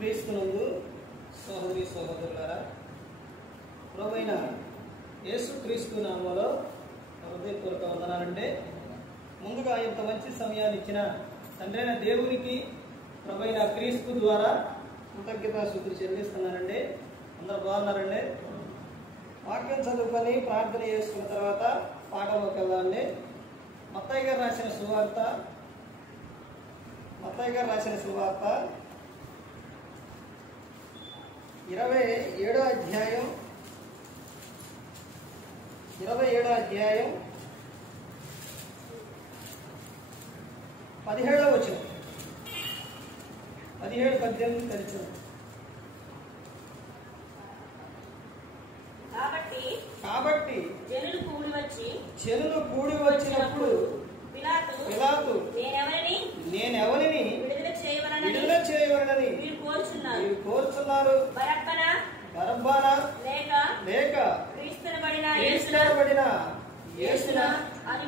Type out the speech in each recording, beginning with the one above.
క్రీస్తునందు సహోదరి సహోదరులారా, ప్రభువైన యేసుక్రీస్తు నామములో హృదయపూర్వక వందనాలండి. ముందుగా ఇంత మంచి సమయాన్ని ఇచ్చిన తండ్రైన దేవునికి ప్రభువైన క్రీస్తు ద్వారా కృతజ్ఞతాస్తుతులు చెల్లిస్తున్నానండి. అందరూ బాగున్నారండి? వాక్యం చదువుకొని ప్రార్థన చేసుకున్న తర్వాత పాఠంలోకి వెళ్దామండి. మత్తయి గారు రాసిన సువార్త 27వ అధ్యాయం 17వ వచనం 17-18 తెలిసిన. కాబట్టి జనులు కూడి వచ్చినప్పుడు పిలాతు నేనెవరిని విడుదల చేయవలనని మీరు కోరుచున్నారు? బరబ్బనా లేక క్రీస్తునబడిన యేసునా అని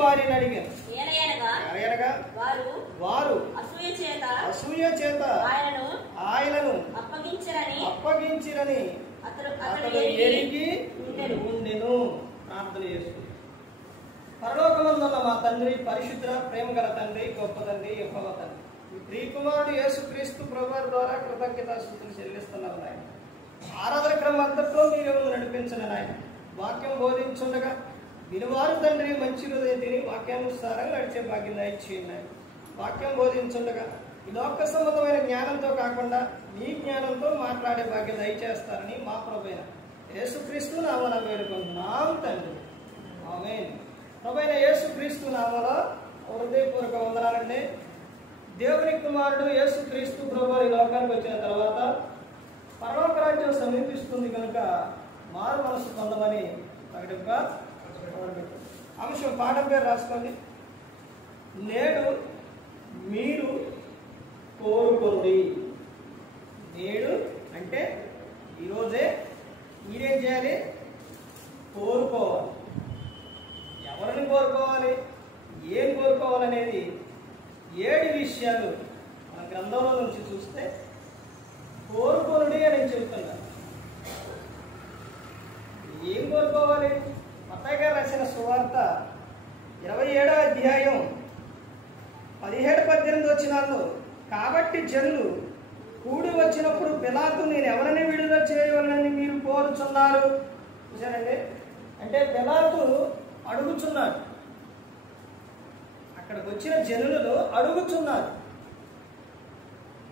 వారిని అడిగాను. అనగా వారు అసూయ చేత ఆయనను అప్పగించిరని అతడు ఎరిగి ఉండెను. ప్రార్థన చేసుకుని, పరలోకమందున్న మా తండ్రి, పరిశుద్ధ ప్రేమ గల తండ్రి, గొప్ప తండ్రి, యెహోవా తండ్రి, ఈ ప్రియకుమారుడు యేసుక్రీస్తు ప్రభువారి ద్వారా కృతజ్ఞతాస్తుతులు చెల్లిస్తున్నారు నాయన. ఆరాధన క్రమం అంతట్లో మీరు నడిపించండి నాయన. వాక్యం బోధించుండగా వినువారు తండ్రి మంచి హృదయం తిని వాక్యానుసారంగా నడిచే భాగ్యం దయచేయండి నాయన. వాక్యం బోధించుండగా ఈ లోక సంబంధమైన జ్ఞానంతో కాకుండా మీ జ్ఞానంతో మాట్లాడే భాగ్యం దయచేస్తారని మా ప్రభువైన యేసుక్రీస్తు నామమున వేడుకుంటున్నాం తండ్రి, ఆమేన్. ప్రభువైన యేసుక్రీస్తు నామములో హృదయపూర్వక వందనాలండి. దేవుని కుమారుడు యేసుక్రీస్తు ప్రభువు ఈ లోకానికి వచ్చిన తర్వాత పరలోక రాజ్యం సమీపిస్తుంది కనుక మారు మనసు పొందమని ప్రకటింప అంశం. పాఠం పేరు రాసుకోండి. నేడు మీరు కోరుకోండి. నేడు అంటే ఈరోజే మీరేం చేయాలి? కోరుకోవాలి. ఎవరిని కోరుకోవాలి, ఏం కోరుకోవాలనేది 7 విషయాలు మన గ్రంథంలో నుంచి చూస్తే కోరుకోనుడి అని చెబుతున్నాను. ఏం కోరుకోవాలి? మత్తయి గారు రాసిన సువార్త 27వ అధ్యాయం 17-18 వచనాల్లో, కాబట్టి జనులు కూడి వచ్చినప్పుడు పిలాతు నేను ఎవరిని విడుదల చేయవలనని మీరు కోరుచున్నారు? చూసారండి, అంటే పిలాతు అడుగుచున్నారు. అక్కడికి వచ్చిన జనులు అడుగుచున్నారు.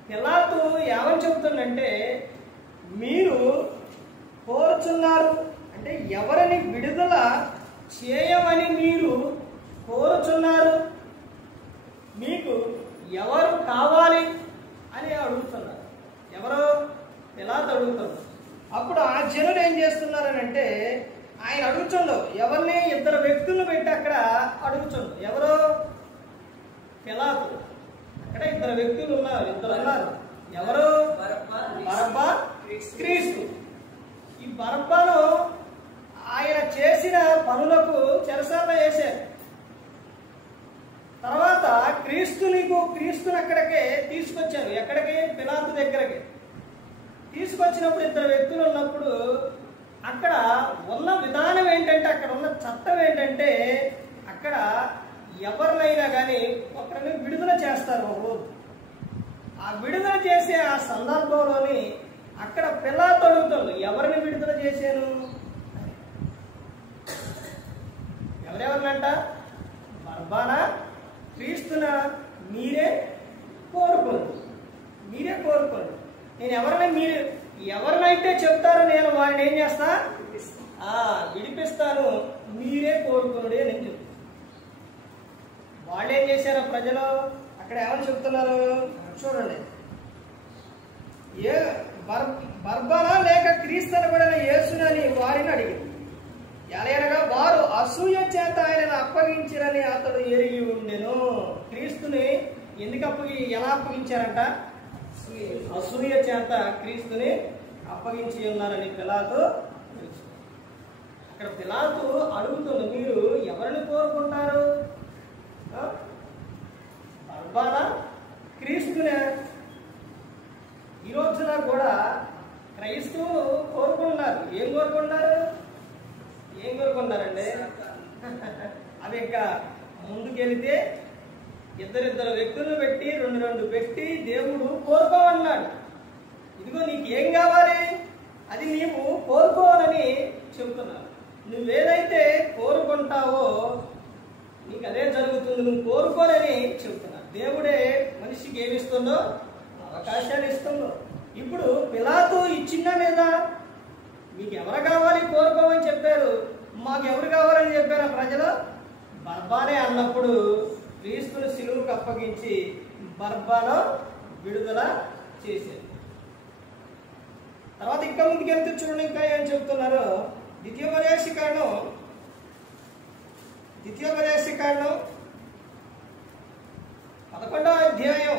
పిలాతు ఏమని చెబుతుందంటే, మీరు కోరుచున్నారు అంటే ఎవరిని విడుదల చేయమని మీరు కోరుచున్నారు? మీకు ఎవరు కావాలి అని అడుగుతున్నారు. ఎవరు? పిలాతు అడుగుతున్నారు. అప్పుడు ఆ జనులు ఏం చేస్తున్నారనంటే, ఆయన అడుగుతుండవు. ఎవరిని? 2 వ్యక్తులను పెట్టి అక్కడ అడుగుతుండవు. ఎవరు? పిలాతు. అక్కడ 2 వ్యక్తులు ఉన్నారు. 2 ఉన్నారు. ఎవరు? బరబ్బా, క్రీస్తు. ఈ బరబ్బాను ఆయన చేసిన పనులకు చెరసాలలో వేశారు. తర్వాత క్రీస్తుని అక్కడికే తీసుకొచ్చారు. ఎక్కడికి? పిలాతు దగ్గరకి తీసుకొచ్చినప్పుడు 2 వ్యక్తులు ఉన్నప్పుడు అక్కడ ఉన్న విధానం ఏంటంటే, అక్కడ ఉన్న చట్టం ఏంటంటే, అక్కడ ఎవరినైనా కానీ ఒకరిని విడుదల చేస్తారు ఒక రోజు. ఆ విడుదల చేసే ఆ సందర్భంలోని అక్కడ పిలాతు అడుగుతాడు, ఎవరిని విడుదల చేశాను? ఎవరెవరినంట? బరబ్బానా, క్రీస్తునా? మీరే కోరుకోండి. నేను ఎవరినైతే చెప్తారో నేను వాడిని ఏం చేస్తా? విడిపిస్తాను. మీరే కోరుకోండి అని చెప్తాను. వాళ్ళు ఏం చేశారు? ప్రజలు అక్కడ ఏమని చెప్తున్నారు చూడండి. బరబ్బనా లేక క్రీస్తునబడిన యేసునని వారిని అడిగింది. ఎలాగనగా వారు అసూయ చేత ఆయనను అప్పగించిరని అతడు ఎరిగి ఉండెను. క్రీస్తుని ఎలా అప్పగించారంట? అసూయ చేత క్రీస్తుని అప్పగించి ఉన్నారని పిలాతు. అక్కడ పిలాతు అడుగుతుంది, మీరు ఎవరిని కోరుకుంటారు? బరబ్బనా, క్రీస్తునే? రోజున కూడా క్రైస్తవులు కోరుకుంటున్నారు. ఏం కోరుకుంటారండి? అవి ఇంకా ముందుకెళితే ఇద్దరిద్దరు వ్యక్తులను పెట్టి రెండు పెట్టి దేవుడు కోరుకోమన్నాడు. ఇదిగో నీకు ఏం కావాలి అది నీవు కోరుకోవాలని చెబుతున్నాను. నువ్వేదైతే కోరుకుంటావో నీకు అదే జరుగుతుంది. నువ్వు కోరుకోనని చెబుతున్నాను. దేవుడే మనిషికి ఏమిస్తుందో అవకాశాలు ఇస్తుందో. ఇప్పుడు పిలాతు ఇచ్చిందా లేదా? మీకు ఎవరు కావాలి కోరుకోమని చెప్పారు, మాకు ఎవరు కావాలని చెప్పారు ప్రజలు? బర్బానే అన్నప్పుడు క్రీస్తును సిలువకు అప్పగించి బర్బాను విడుదల చేశారు. తర్వాత ఇంకా ముందుకెళ్తే చూడండి, ఇంకా ఏం చెప్తున్నారు. ద్వితీయోపదేశ కాండం 11వ అధ్యాయం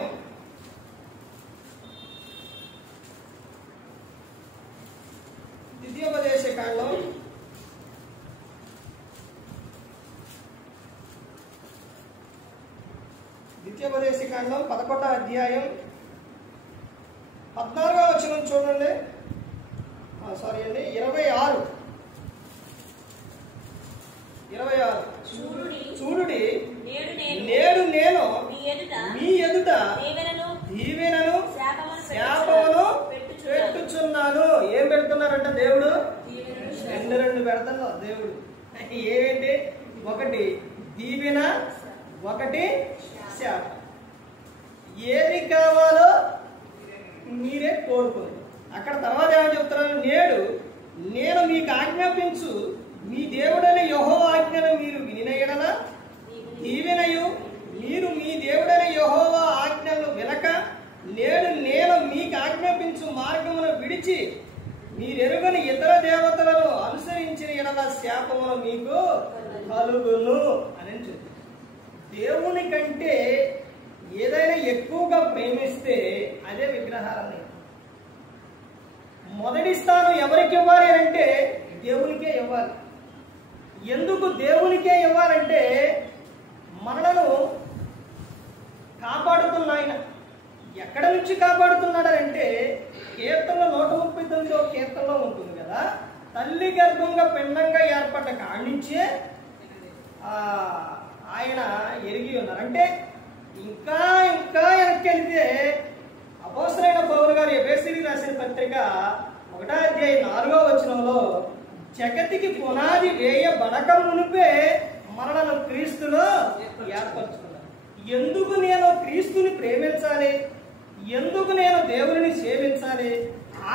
11వ అధ్యాయం 14వ వచనం చూడండి. 26 చూడుడి, నేడు నేను మీ ఎదుట దీవెనను శాపమును పెట్టుచున్నాను. ఏం పెడుతున్నారంట దేవుడు? రెండు పెడుతున్నా దేవుడు. ఏమేంటి? ఒకటి దీవెన, ఒకటి శాపం. ఏది కావాలో మీరే కోరుకోండి. అక్కడ తర్వాత ఏమని చెప్తున్నారు? నేడు నేను మీకు ఆజ్ఞాపించు మీ దేవుడైన యెహోవా ఆజ్ఞను మీరు వినిన యెడల దీవెనయు, మీరు మీ దేవుడైన యెహోవా ఆజ్ఞలను వినక నేడు నేను మీకు ఆజ్ఞాపించు మార్గమును విడిచి మీరెరుగని ఇతర దేవతలను అనుసరించిన యెడల శాపమును మీకు కలుగును అని చెప్తారు. దేవుని కంటే ఏదైనా ఎక్కువగా ప్రేమిస్తే అదే విగ్రహాలని. మొదటి స్థానం ఎవరికి ఇవ్వాలి అంటే దేవునికే ఇవ్వాలి. ఎందుకు దేవునికే ఇవ్వాలంటే మనలను కాపాడుతున్న ఆయన. ఎక్కడ నుంచి కాపాడుతున్నాడంటే కీర్తనలో 139వ కీర్తనలో ఉంటుంది కదా, తల్లి గర్భంగా పిండంగా ఏర్పడ్డ కాడి నుంచే ఆయన ఎరిగి ఉన్నారు. అంటే ఇంకా వెనక్కి వెళితే అపోస్తలుడైన పౌలు గారు ఎఫెసీయులకు రాసిన పత్రిక 1వ అధ్యాయం 4వ వచనంలో జగతికి పునాది వేయబడక మునిపే మనలను క్రీస్తులో ఏర్పరచుకున్నారు. ఎందుకు నేను క్రీస్తుని ప్రేమించాలి? ఎందుకు నేను దేవుని సేవించాలి,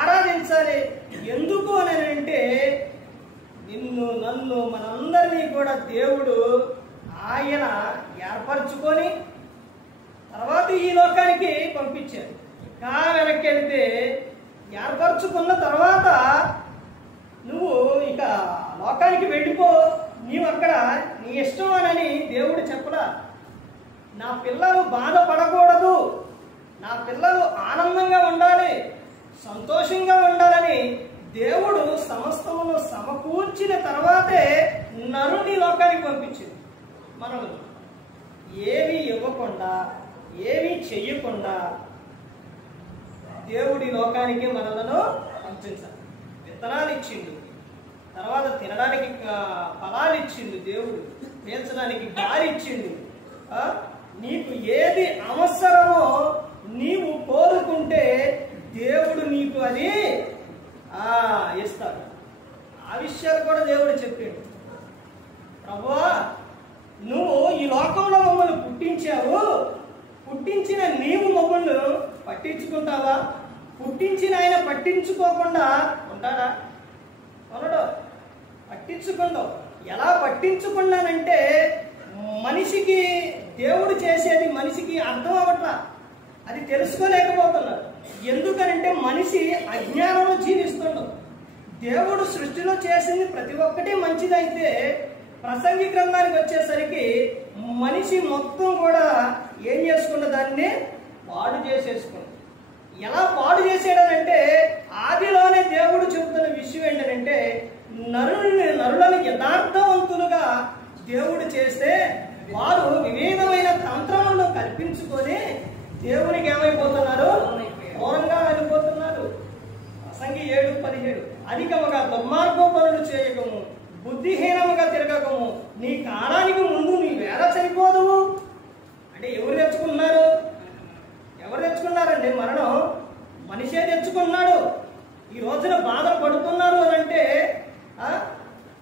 ఆరాధించాలి? ఎందుకు అని అంటే నిన్ను, నన్ను, మనందరినీ కూడా దేవుడు ఆయన ఏర్పరచుకొని తర్వాత ఈ లోకానికి పంపించారు. ఇంకా వెనక్కి వెళితే ఏర్పరచుకున్న తర్వాత నువ్వు ఇక లోకానికి వెళ్ళిపో, నీవు అక్కడ నీ ఇష్టం అని దేవుడు చెప్పలా. నా పిల్లలు బాధపడకూడదు, నా పిల్లలు ఆనందంగా ఉండాలి, సంతోషంగా ఉండాలని దేవుడు సమస్తమును సమకూర్చిన తర్వాతే నరుని లోకానికి పంపించింది. మనల్ని ఏమీ ఇవ్వకుండా, ఏమీ చెయ్యకుండా దేవుడి లోకానికి మనలను పంపించాలి. విత్తనాలు ఇచ్చిండు, తర్వాత తినడానికి ఫలాలు ఇచ్చిండు, దేవుడు పీల్చడానికి గాలి ఇచ్చిండు. నీకు ఏది అవసరమో నీవు కోరుకుంటే దేవుడు నీకు అది ఇస్తాడు. ఆ విషయాలు కూడా దేవుడు చెప్పాడు. ప్రభువా, నువ్వు ఈ లోకంలో మమ్మల్ని పుట్టించావు, పుట్టించిన నీవు మమ్మల్ని పట్టించుకుంటావా? పుట్టించిన ఆయన పట్టించుకోకుండా ఉంటాడా? అనడు. పట్టించుకుందాం. ఎలా పట్టించుకున్నానంటే మనిషికి దేవుడు చేసేది మనిషికి అర్థం అవ్వట్లా, అది తెలుసుకోలేకపోతున్నాడు. ఎందుకనంటే మనిషి అజ్ఞానంలో జీవిస్తున్నాడు. దేవుడు సృష్టిలో చేసింది ప్రతి ఒక్కటి మంచిదైతే ప్రసంగి గ్రంథానికి వచ్చేసరికి మనిషి మొత్తం కూడా ఏం చేసుకున్న దాన్ని పాడు చేసేసుకున్నాడు. ఎలా పాడు చేసాడనంటే ఆదిలోనే దేవుడు చెబుతున్న విషయం ఏంటంటే నరులను యథార్థవంతులుగా దేవుడు చేస్తే వారు వివిధమైన తంత్రములను కల్పించుకొని దేవునికి ఏమైపోతున్నారు? దూరంగా వెళ్ళిపోతున్నారు. అధికముగా దుర్మార్గోపరులు చేయకము, బుద్ధిహీనముగా తిరగకము, నీ కాలానికి ముందు నీ వేళ చనిపోదువు. అంటే ఎవరు తెచ్చుకున్నారు? ఎవరు తెచ్చుకున్నారండి మరణం? మనిషే తెచ్చుకున్నాడు. ఈ రోజున బాధలు పడుతున్నారు అని అంటే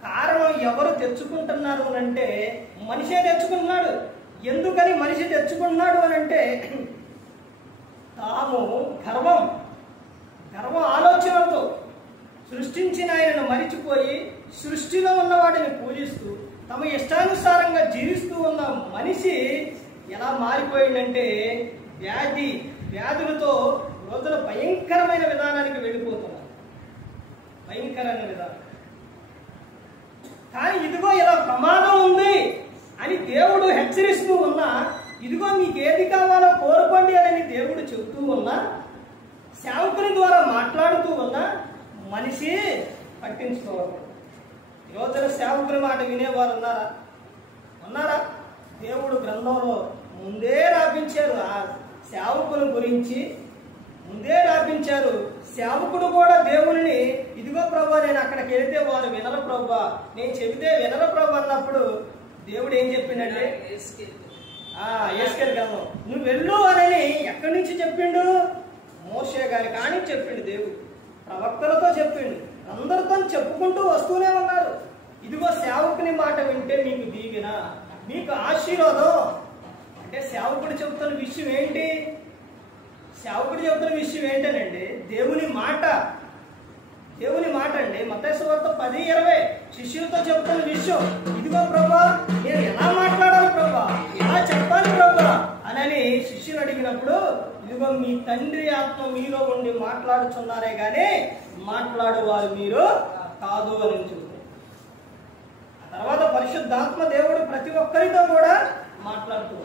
కారణం ఎవరు తెచ్చుకుంటున్నారు అని అంటే మనిషే తెచ్చుకున్నాడు. ఎందుకని మనిషి తెచ్చుకున్నాడు అని అంటే తాము గర్వం ఆలోచనలతో సృష్టించిన ఆయనను మరిచిపోయి సృష్టిలో ఉన్న వాటిని పూజిస్తూ తమ ఇష్టానుసారంగా జీవిస్తూ ఉన్న మనిషి ఎలా మారిపోయిందంటే వ్యాధులతో రోజున భయంకరమైన విధానానికి వెళ్ళిపోతున్నారు. భయంకరమైన విధానం. కానీ ఇదిగో ఇలా ప్రమాదం ఉంది అని దేవుడు హెచ్చరిస్తూ ఉన్నా, ఇదిగో మీకు ఏది కావాలో కోరుకోండి అని దేవుడు చెబుతూ ఉన్నా, సేవకుని ద్వారా మాట్లాడుతూ ఉన్నా మనిషి పట్టించుకోవాలి. ఈ రోజున సేవకుని మాట వినేవారు ఉన్నారా? దేవుడు గ్రంథంలో ముందే రాపించారు. ఆ సేవకుని గురించి ముందే రాపించారు. సేవకుడు కూడా దేవుని ఇదిగో ప్రభా నేను అక్కడికి వెళితే వారు వినరు ప్రభా, నేను చెబితే వినరు ప్రభా అన్నప్పుడు దేవుడు ఏం చెప్పిండంటే యేస్కేలు గ్రంథం నువ్వు వెళ్ళు అని ఎక్కడి నుంచి చెప్పిండు? మోషే గారి కానీ చెప్పిండు. దేవుడు ప్రవక్తలతో చెప్పిండు. అందరితో చెప్పుకుంటూ వస్తూనే ఉన్నారు. ఇదిగో సేవకుని మాట వింటే మీకు దీవెన, మీకు ఆశీర్వాదం. అంటే సేవకుడు చెబుతున్న విషయం ఏంటి? సేవకుడు చెబుతున్న విషయం ఏంటనండి దేవుని మాట అండి. మత్తయి సువార్త 10:20 శిష్యులతో చెబుతున్న విషయం. ఇదిగో ప్రభా నేను ఎలా మాట్లాడాలి ప్రభా, ఎలా చెప్పాలి ప్రభా అని శిష్యులు అడిగినప్పుడు ఇదిగో మీ తండ్రి ఆత్మ మీలో ఉండి మాట్లాడుచున్నారే గానీ మాట్లాడు వారు మీరు కాదు అని చెబుతారు. ఆ తర్వాత పరిశుద్ధాత్మ దేవుడు ప్రతి ఒక్కరితో కూడా మాట్లాడుతూ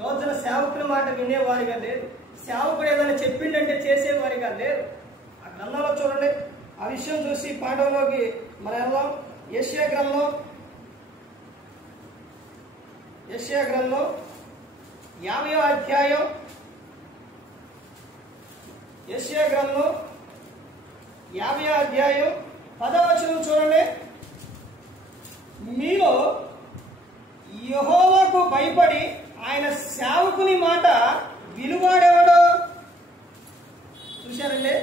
రోజున సేవకుని మాట వినేవారిగా లేదు. సేవకుడు ఏదైనా చెప్పిండంటే చేసేవారిగా లేదు. ఆ గ్రంథంలో చూడండి, ఆ విషయం చూసి పాఠంలోకి మనం వెళ్దాం. యెషయా గ్రంథం 50వ అధ్యాయం. యెషయా గ్రంథం 50వ అధ్యాయం 10వ వచనం చూడండి. మీలో యెహోవాకు భయపడి ఆయన సేవకుని మాట విలువాడెవడో? చూశారండి,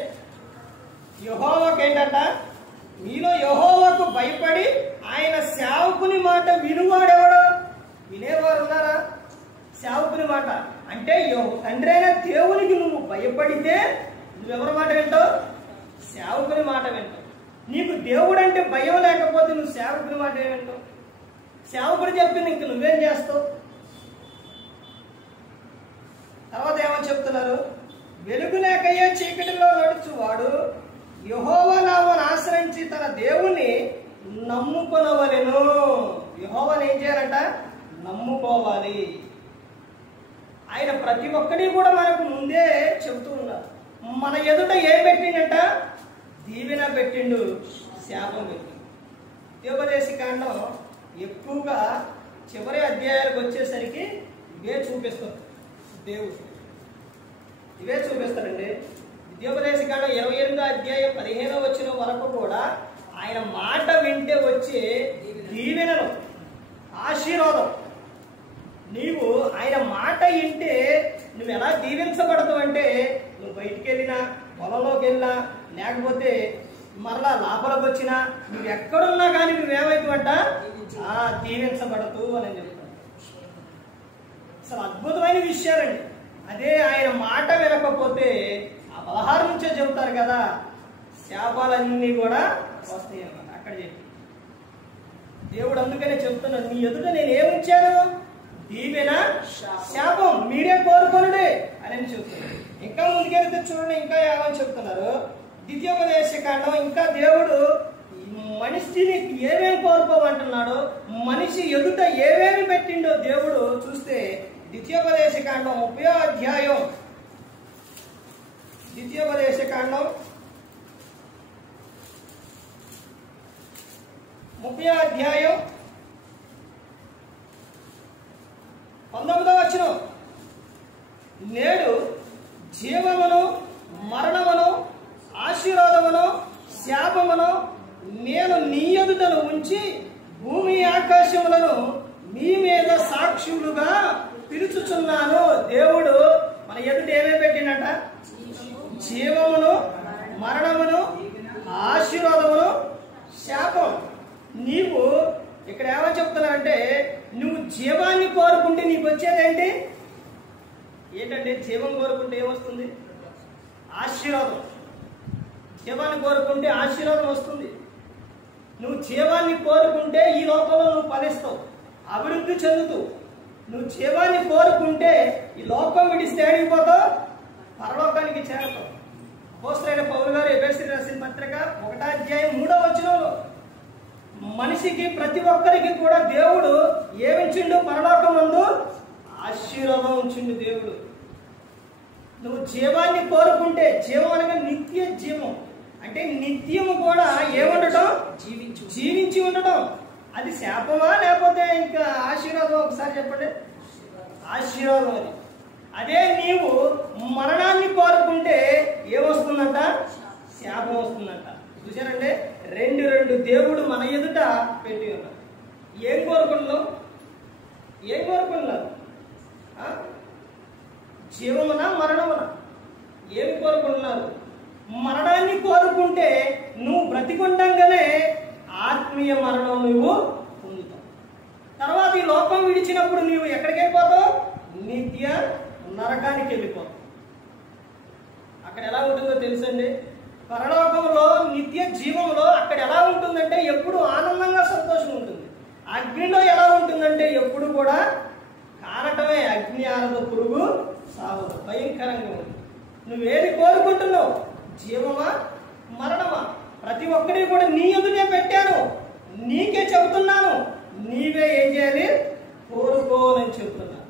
యెహోవాకు ఏంటంట? మీలో యెహోవాకు భయపడి ఆయన సేవకుని మాట వినువాడెవడో? వినేవారు ఉన్నారా? సేవకుని మాట అంటే తండ్రి అయిన దేవునికి నువ్వు భయపడితే నువ్వెవరి మాట వింటావు? సేవకుని మాట వింటావు. నీకు దేవుడు అంటే భయం లేకపోతే నువ్వు సేవకుని మాట ఏం వింటావు? సేవకుడు చెప్పింది ఇంక నువ్వేం చేస్తావు? తర్వాత ఏమని చెప్తున్నారు? వెలుగు లేకయ్యే చీకటిలో నడుచువాడు యెహోవా నామమును ఆశ్రయించి తన దేవుని నమ్ముకొనవలెను. యెహోవాని ఏం చేయాలంట? నమ్ముకోవాలి. ఆయన ప్రతి ఒక్కటి కూడా మనకు ముందే చెబుతూ ఉన్నారు. మన ఎదుట ఏం పెట్టిండట? దీవెన పెట్టిండు, శాపం పెట్టిండు. ద్వితీయోపదేశకాండం ఎక్కువగా చివరి అధ్యాయాలకు వచ్చేసరికి ఇవే చూపిస్తారు. దేవుడు ఇవే చూపిస్తారండి. ద్వితీయోపదేశకాండం 28వ అధ్యాయం 15వ వచనం వరకు కూడా ఆయన మాట వింటే వచ్చే దీవెనలు, ఆశీర్వాదం. నీవు ఆయన మాట వింటే నువ్వు ఎలా దీవించబడతావు అంటే నువ్వు బయటికి వెళ్ళినా, పొలంలోకి వెళ్ళినా, లేకపోతే మరలా లోపలికి వచ్చినా, నువ్వు ఎక్కడున్నా కానీ నువ్వేమైతావంట? దీవించబడతావు అని చెప్తాను. అసలు అద్భుతమైన విషయాలండి. అదే ఆయన మాట వినకపోతే ఆ 16 నుంచే చెబుతారు కదా, శాపాలన్నీ కూడా వస్తాయి అన్నమాట. అక్కడ చెప్పి దేవుడు అందుకనే చెప్తున్నాడు, నీ ఎదుట నేను ఏమిచ్చాను? దీవెన, శాపం మీరే కోరుకోనుడే అని చెప్తున్నాడు. ఇంకా ముందుకెళ్తే చూడండి, ఇంకా ఏమని చెప్తున్నారు? ద్వితీయోపదేశకాండం ఇంకా దేవుడు మనిషిని ఏమేమి కోరుకోమంటున్నాడో, మనిషి ఎదుట ఏమేమి పెట్టిండో దేవుడు చూస్తే ద్వితీయోపదేశకాండం 30వ అధ్యాయం. ద్వితీయోపదేశకాండం 30వ అధ్యాయం 19వ వచనం. నేడు జీవమును, మరణమును, ఆశీర్వాదమును, శాపమును నేను నీ ఎదుటను ఉంచి భూమి ఆకాశములను నీ మీద సాక్షులుగా పిలుచుచున్నాను. దేవుడు మన ఎదుట ఏమేమి పెట్టినట? జీవమును, మరణమును, ఆశీర్వాదమును, శాపం. నీవు ఇక్కడ ఏమని చెప్తున్నానంటే, నువ్వు జీవాన్ని కోరుకుంటే నీకు వచ్చేదేంటి? ఏంటంటే జీవం కోరుకుంటే ఏమొస్తుంది? ఆశీర్వాదం. జీవాన్ని కోరుకుంటే ఆశీర్వాదం వస్తుంది. నువ్వు జీవాన్ని కోరుకుంటే ఈ లోకంలో నువ్వు ఫలిస్తావు, అభివృద్ధి చెందుతూ. నువ్వు జీవాన్ని కోరుకుంటే ఈ లోకం విడిస్తే ఏడిపోతావు, పరలోకానికి చేరతావు. అపోస్తలుడైన పౌలు గారు ఎఫెసీయులకు రాసిన పత్రిక 1వ అధ్యాయం 3వ వచనంలో మనిషికి ప్రతి ఒక్కరికి కూడా దేవుడు ఏమిచ్చిండు? పరలోకమందు ఆశీర్వాదం ఉంచిండు దేవుడు. నువ్వు జీవాన్ని కోరుకుంటే, జీవం అనగా నిత్య జీవం, అంటే నిత్యము కూడా ఏముండటం? జీవించి ఉండటం. అది శాపమా లేకపోతే ఇంకా ఆశీర్వాదం? ఒకసారి చెప్పండి. ఆశీర్వాదం. అది అదే నీవు మరణాన్ని కోరుకుంటే ఏమొస్తుందంట? శాపం వస్తుందంట. చూసారంటే రెండు దేవుడు మన ఎదుట పెట్టి ఉన్నారు. ఏం కోరుకుంటున్నావు? ఏం కోరుకుంటున్నారు? జీవమునా మరణమునా? ఏమి కోరుకుంటున్నారు? మరణాన్ని కోరుకుంటే నువ్వు బ్రతికుండగానే ఆత్మీయ మరణం నువ్వు పొందుతావు. తర్వాత ఈ లోకం విడిచినప్పుడు నువ్వు ఎక్కడికి వెళ్ళిపోతావు? నిత్య నరకానికి వెళ్ళిపోతావు. అక్కడ ఎలా ఉంటుందో తెలుసండి? పరలోకంలో నిత్య జీవంలో అక్కడ ఎలా ఉంటుందంటే ఎప్పుడు ఆనందంగా సంతోషం ఉంటుంది. అగ్నిలో ఎలా ఉంటుందంటే ఎప్పుడు కూడా కారటమే, అగ్ని ఆనదు, పురుగు సావదు, భయంకరంగా ఉంది. నువ్వేది కోరుకుంటున్నావు? జీవమా మరణమా? ప్రతి ఒక్కరి కూడా నీ ఎదుటే పెట్టాను, నీకే చెబుతున్నాను, నీవే ఏం చేయాలి? కోరుకోనని చెబుతున్నాను.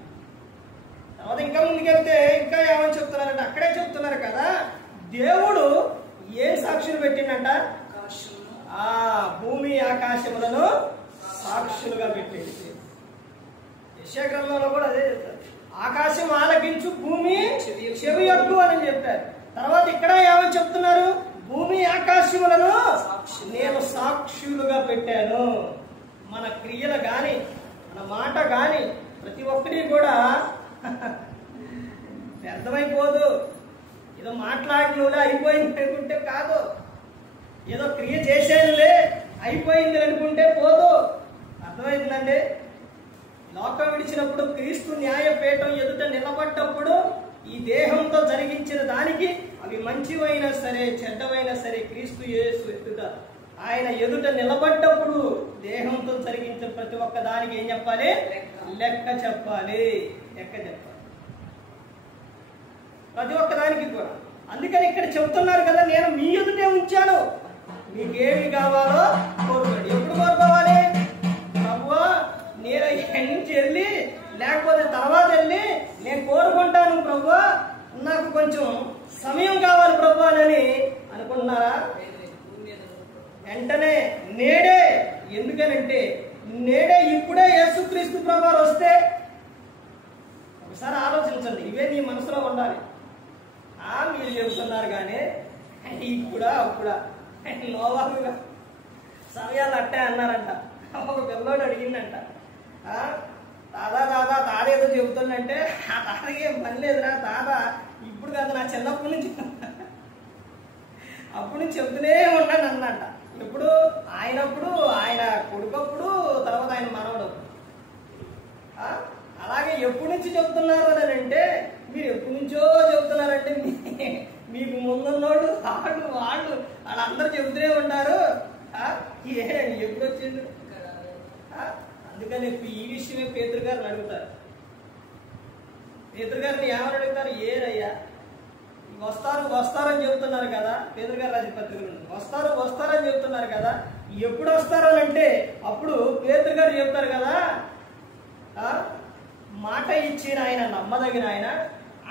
తర్వాత ఇంకా ముందుకెళ్తే ఇంకా ఏమని చెప్తున్నారంటే, అక్కడే చెప్తున్నారు కదా, దేవుడు ఏం సాక్షులు పెట్టిండంట? భూమి ఆకాశములను సాక్షులుగా పెట్టింది. యెషయా గ్రంథంలో కూడా అదే చెప్తారు. ఆకాశం ఆలకించు, భూమి చెవి యొగ్గు అని చెప్పారు. తర్వాత ఇక్కడ ఏమని చెప్తున్నారు? భూమి ఆకాశములను నేను సాక్షులుగా పెట్టాను. మన క్రియలు గాని, మన మాట గాని ప్రతి ఒక్కటి కూడా వ్యర్థమైపోదు. ఏదో మాట్లాడినోలే అయిపోయింది అనుకుంటే కాదు, ఏదో క్రియ చేసేదిలే అయిపోయింది అనుకుంటే పోదు. అర్థమైందండి? లోకం విడిచినప్పుడు క్రీస్తు న్యాయపీఠం ఎదుట నిలబడ్డప్పుడు ఈ దేహంతో జరిగించిన దానికి అవి మంచివైనా సరే చెడ్డవైనా సరే క్రీస్తు యేసు ఎదుట ఆయన ఎదుట నిలబడ్డప్పుడు దేహంతో జరిగించిన ప్రతి ఒక్క దానికి ఏం చెప్పాలి? లెక్క చెప్పాలి. లెక్క చెప్పాలి ప్రతి ఒక్క దానికి కూడా. అందుకని ఇక్కడ చెబుతున్నారు కదా, నేను మీ ఎదుటే ఉంచాను, మీకేమి కావాలో కోరుకోండి. ఎప్పుడు కోరుకోవాలి? ప్రభువా నేను ఇక్కడి నుంచి వెళ్ళి లేకపోతే తర్వాత వెళ్ళి నేను కోరుకుంటాను ప్రభువా, నాకు కొంచెం సమయం కావాలి ప్రభువా అని అనుకుంటున్నారా? వెంటనే నేడే. ఎందుకనంటే నేడే, ఇప్పుడే యేసుక్రీస్తు ప్రభువారు వస్తే ఒకసారి ఆలోచించండి. ఇవే నీ మనసులో ఉండాలి. మీరు చెబుతున్నారు కానీ ఇప్పుడా అప్పుడా నోవాహుగా సమయాలు అట్టే అన్నారంట. ఒక పిల్లోడు అడిగిందంట, తాదేదో చెబుతుందంటే ఆ తాతకి ఏం పని లేదురా తాత, ఇప్పుడు కాదు నా చిన్నప్పటి నుంచి అప్పుడు నుంచి చెబుతూనే ఉన్నాను అన్నట. ఎప్పుడు? ఆయనప్పుడు, ఆయన కొడుకప్పుడు, తర్వాత ఆయన మనవడప్పుడు. అలాగే ఎప్పటి నుంచి చెబుతున్నారు అని అంటే, మీరు ఎప్పటి నుంచో చెబుతున్నారంటే మీకు ముందున్నోడు వాళ్ళందరూ చెబుతూనే ఉంటారు. ఎప్పుడు వచ్చిండు? అందుకని ఈ విషయమే పేతురు గారిని అడుగుతారు. పేతురు గారిని ఏమని అడుగుతారు? ఏరయ్యా వస్తారని చెబుతున్నారు కదా, పేతురు గారు రాసిన పత్రికలు వస్తారని చెబుతున్నారు కదా, ఎప్పుడు వస్తారు అంటే అప్పుడు పేతురు గారు చెబుతారు కదా, మాట ఇచ్చిన ఆయన నమ్మదగిన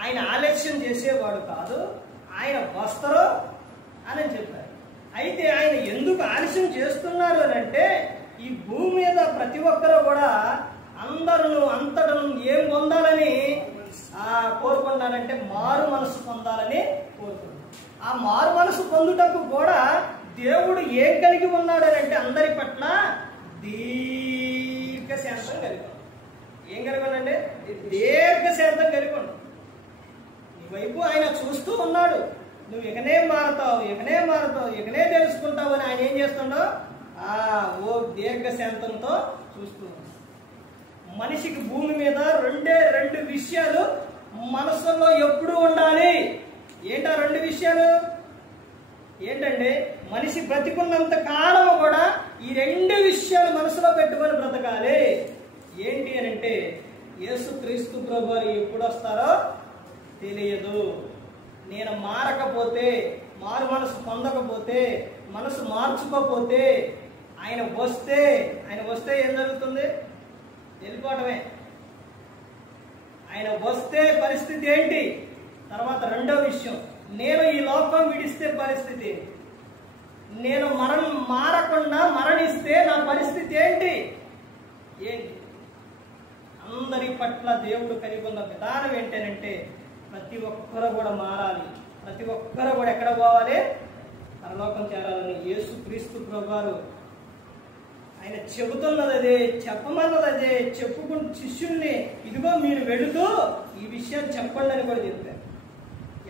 ఆయన ఆలస్యం చేసేవాడు కాదు, ఆయన వస్తారు అని చెప్పారు. అయితే ఆయన ఎందుకు ఆలస్యం చేస్తున్నారు అని అంటే, ఈ భూమి మీద ప్రతి ఒక్కరూ కూడా అందరూ అంతటా ఏం పొందాలని కోరుకుంటారంటే మారు మనసు పొందాలని కోరుకుంటారు. ఆ మారు మనసు పొందుటకు కూడా దేవుడు ఏం కలిగి ఉన్నాడు అని అంటే అందరి పట్ల దీర్ఘశాంతం కలిగి ఉన్నాడు. ఏం కలిగి ఉన్నాడండి? దీర్ఘశాంతం కలిగి ఉన్నాడు. నీ వైపు ఆయన చూస్తూ ఉన్నాడు. నువ్వు ఇకనే మారుతావు, ఇకనే మారుతావు, ఇకనే తెలుసుకుంటావు అని ఆయన ఏం చేస్తుండో ఓ దీర్ఘశాంతంతో చూస్తూ ఉన్నాడు. మనిషికి భూమి మీద రెండు విషయాలు మనసులో ఎప్పుడు ఉండాలి. ఏంటా రెండు విషయాలు? ఏంటంటే మనిషి బ్రతికున్నంత కాలం కూడా ఈ రెండు విషయాలు మనసులో పెట్టుకొని బ్రతకాలి. ఏంటి అని అంటే యేసుక్రీస్తు ప్రభువు ఎప్పుడు వస్తారో తెలియదు. నేను మారకపోతే, మారు మనసు పొందకపోతే, మనసు మార్చుకోకపోతే, ఆయన వస్తే ఏం జరుగుతుంది? వెళ్ళిపోవటమే. ఆయన వస్తే పరిస్థితి ఏంటి? తర్వాత రెండో విషయం, నేను ఈ లోకం విడిస్తే పరిస్థితి, నేను మారకుండా మరణిస్తే నా పరిస్థితి ఏంటి? అందరి పట్ల దేవుడు కలిగి ఉన్న విధానం ఏంటంటే ప్రతి ఒక్కరు కూడా మారాలి. ప్రతి ఒక్కరు కూడా ఎక్కడ పోవాలి? పరలోకం చేరాలని యేసుక్రీస్తు ప్రభువారు ఆయన చెబుతున్నది అదే, చెప్పమన్నది అదే. చెప్పుకుని శిష్యుల్ని ఇదిగో మీరు వెళుతూ ఈ విషయాన్ని చెప్పండి అని కూడా చెప్పారు.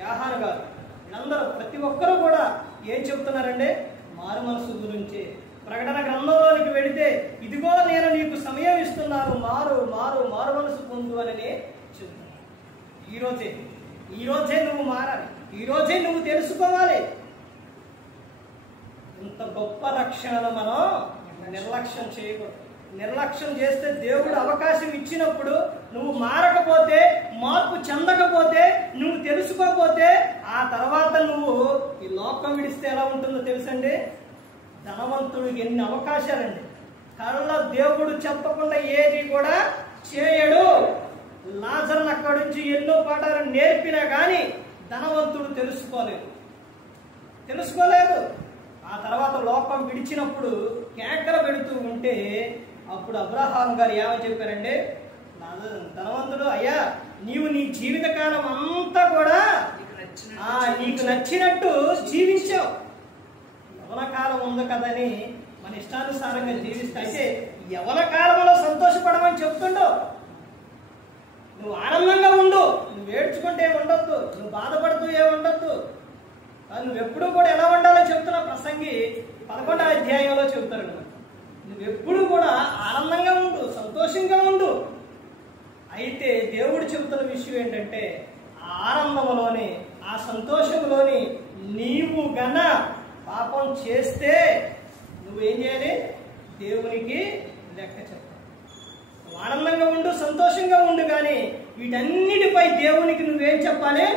యోహాను గారు వీళ్ళందరూ ప్రతి ఒక్కరూ కూడా ఏం చెబుతున్నారంటే మారు మనసు గురించి. ప్రకటన గ్రంథంలోనికి వెళితే ఇదిగో నేను నీకు సమయం ఇస్తున్నాను, మారు మారు మారు మనసు పొందు అని చెబుతున్నాను. ఈరోజే నువ్వు మారాలి. ఈరోజే నువ్వు తెలుసుకోవాలి. ఇంత గొప్ప రక్షణను మనం నిర్లక్ష్యం చేయకూడదు. నిర్లక్ష్యం చేస్తే దేవుడు అవకాశం ఇచ్చినప్పుడు నువ్వు మారకపోతే, మార్పు చెందకపోతే, నువ్వు తెలుసుకోకపోతే ఆ తర్వాత నువ్వు ఈ లోకం విడిస్తే ఎలా ఉంటుందో తెలుసండి. ధనవంతుడికి ఎన్ని అవకాశాలండి. కళ్ళ దేవుడు చెప్పకుండా ఏది కూడా చేయడు. లాజరును అక్కడి నుంచి ఎన్నో పాఠాలు నేర్పినా కానీ ధనవంతుడు తెలుసుకోలేదు. ఆ తర్వాత లోకం విడిచినప్పుడు కేకలు పెడుతూ ఉంటే అప్పుడు అబ్రహాం గారు ఏమని చెప్పారంటే, ధనవంతుడు అయ్యా నీవు నీ జీవితకాలం అంతా కూడా నీకు నచ్చినట్టు జీవించావు. యవన కాలం ఉంది కదని మన ఇష్టానుసారంగా జీవిస్తే అయితే యవన కాలంలో సంతోషపడమని చెప్తుండో. నువ్వు ఆనందంగా ఉండు, నువ్వు ఏడ్చుకుంటే ఉండొద్దు, నువ్వు బాధపడుతూ ఉండొద్దు. నువ్వు ఎప్పుడు కూడా ఎలా ఉండాలని చెప్తున్నా ప్రసంగి 11వ అధ్యాయంలో చెబుతారు. నువ్వెప్పుడు కూడా ఆనందంగా ఉండు, సంతోషంగా ఉండు. అయితే దేవుడు చెబుతున్న విషయం ఏంటంటే ఆ ఆనందంలోని, ఆ సంతోషంలోని నీవు గన పాపం చేస్తే నువ్వేం చేయాలి? దేవునికి లెక్క చెప్పాలి. నువ్వు ఆనందంగా ఉండు, సంతోషంగా ఉండు, కానీ వీటన్నిటిపై దేవునికి నువ్వేం చెప్పాలి?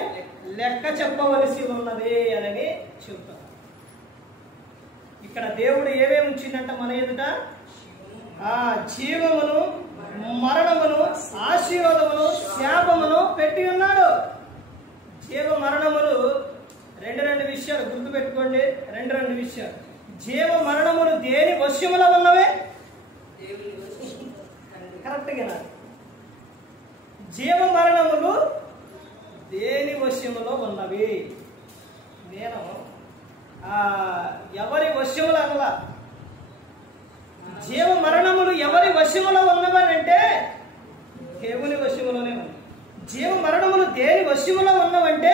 లెక్క చెప్పవలసి ఉన్నది అని చెబుతాను. ఇక్కడ దేవుడు ఏమేమి ఉంచిందంట మన ఎదుట? జీవమును, మరణమును, ఆశీర్వాదమును, శాపమును పెట్టి ఉన్నాడు. జీవ మరణములు రెండు విషయాలు గుర్తుపెట్టుకోండి. రెండు విషయాలు. జీవ మరణములు దేని వశ్యములో ఉన్నవే? కరెక్ట్గా. జీవ మరణములు దేని వశ్యములో ఉన్నవి? నేను ఎవరి వశ్యములు అనలా. జీవ మరణములు ఎవరి వశ్యములో ఉన్నవనంటే దేవుని వశ్యములోనే ఉన్నాయి. జీవ మరణములు దేని వశ్యములో ఉన్నవంటే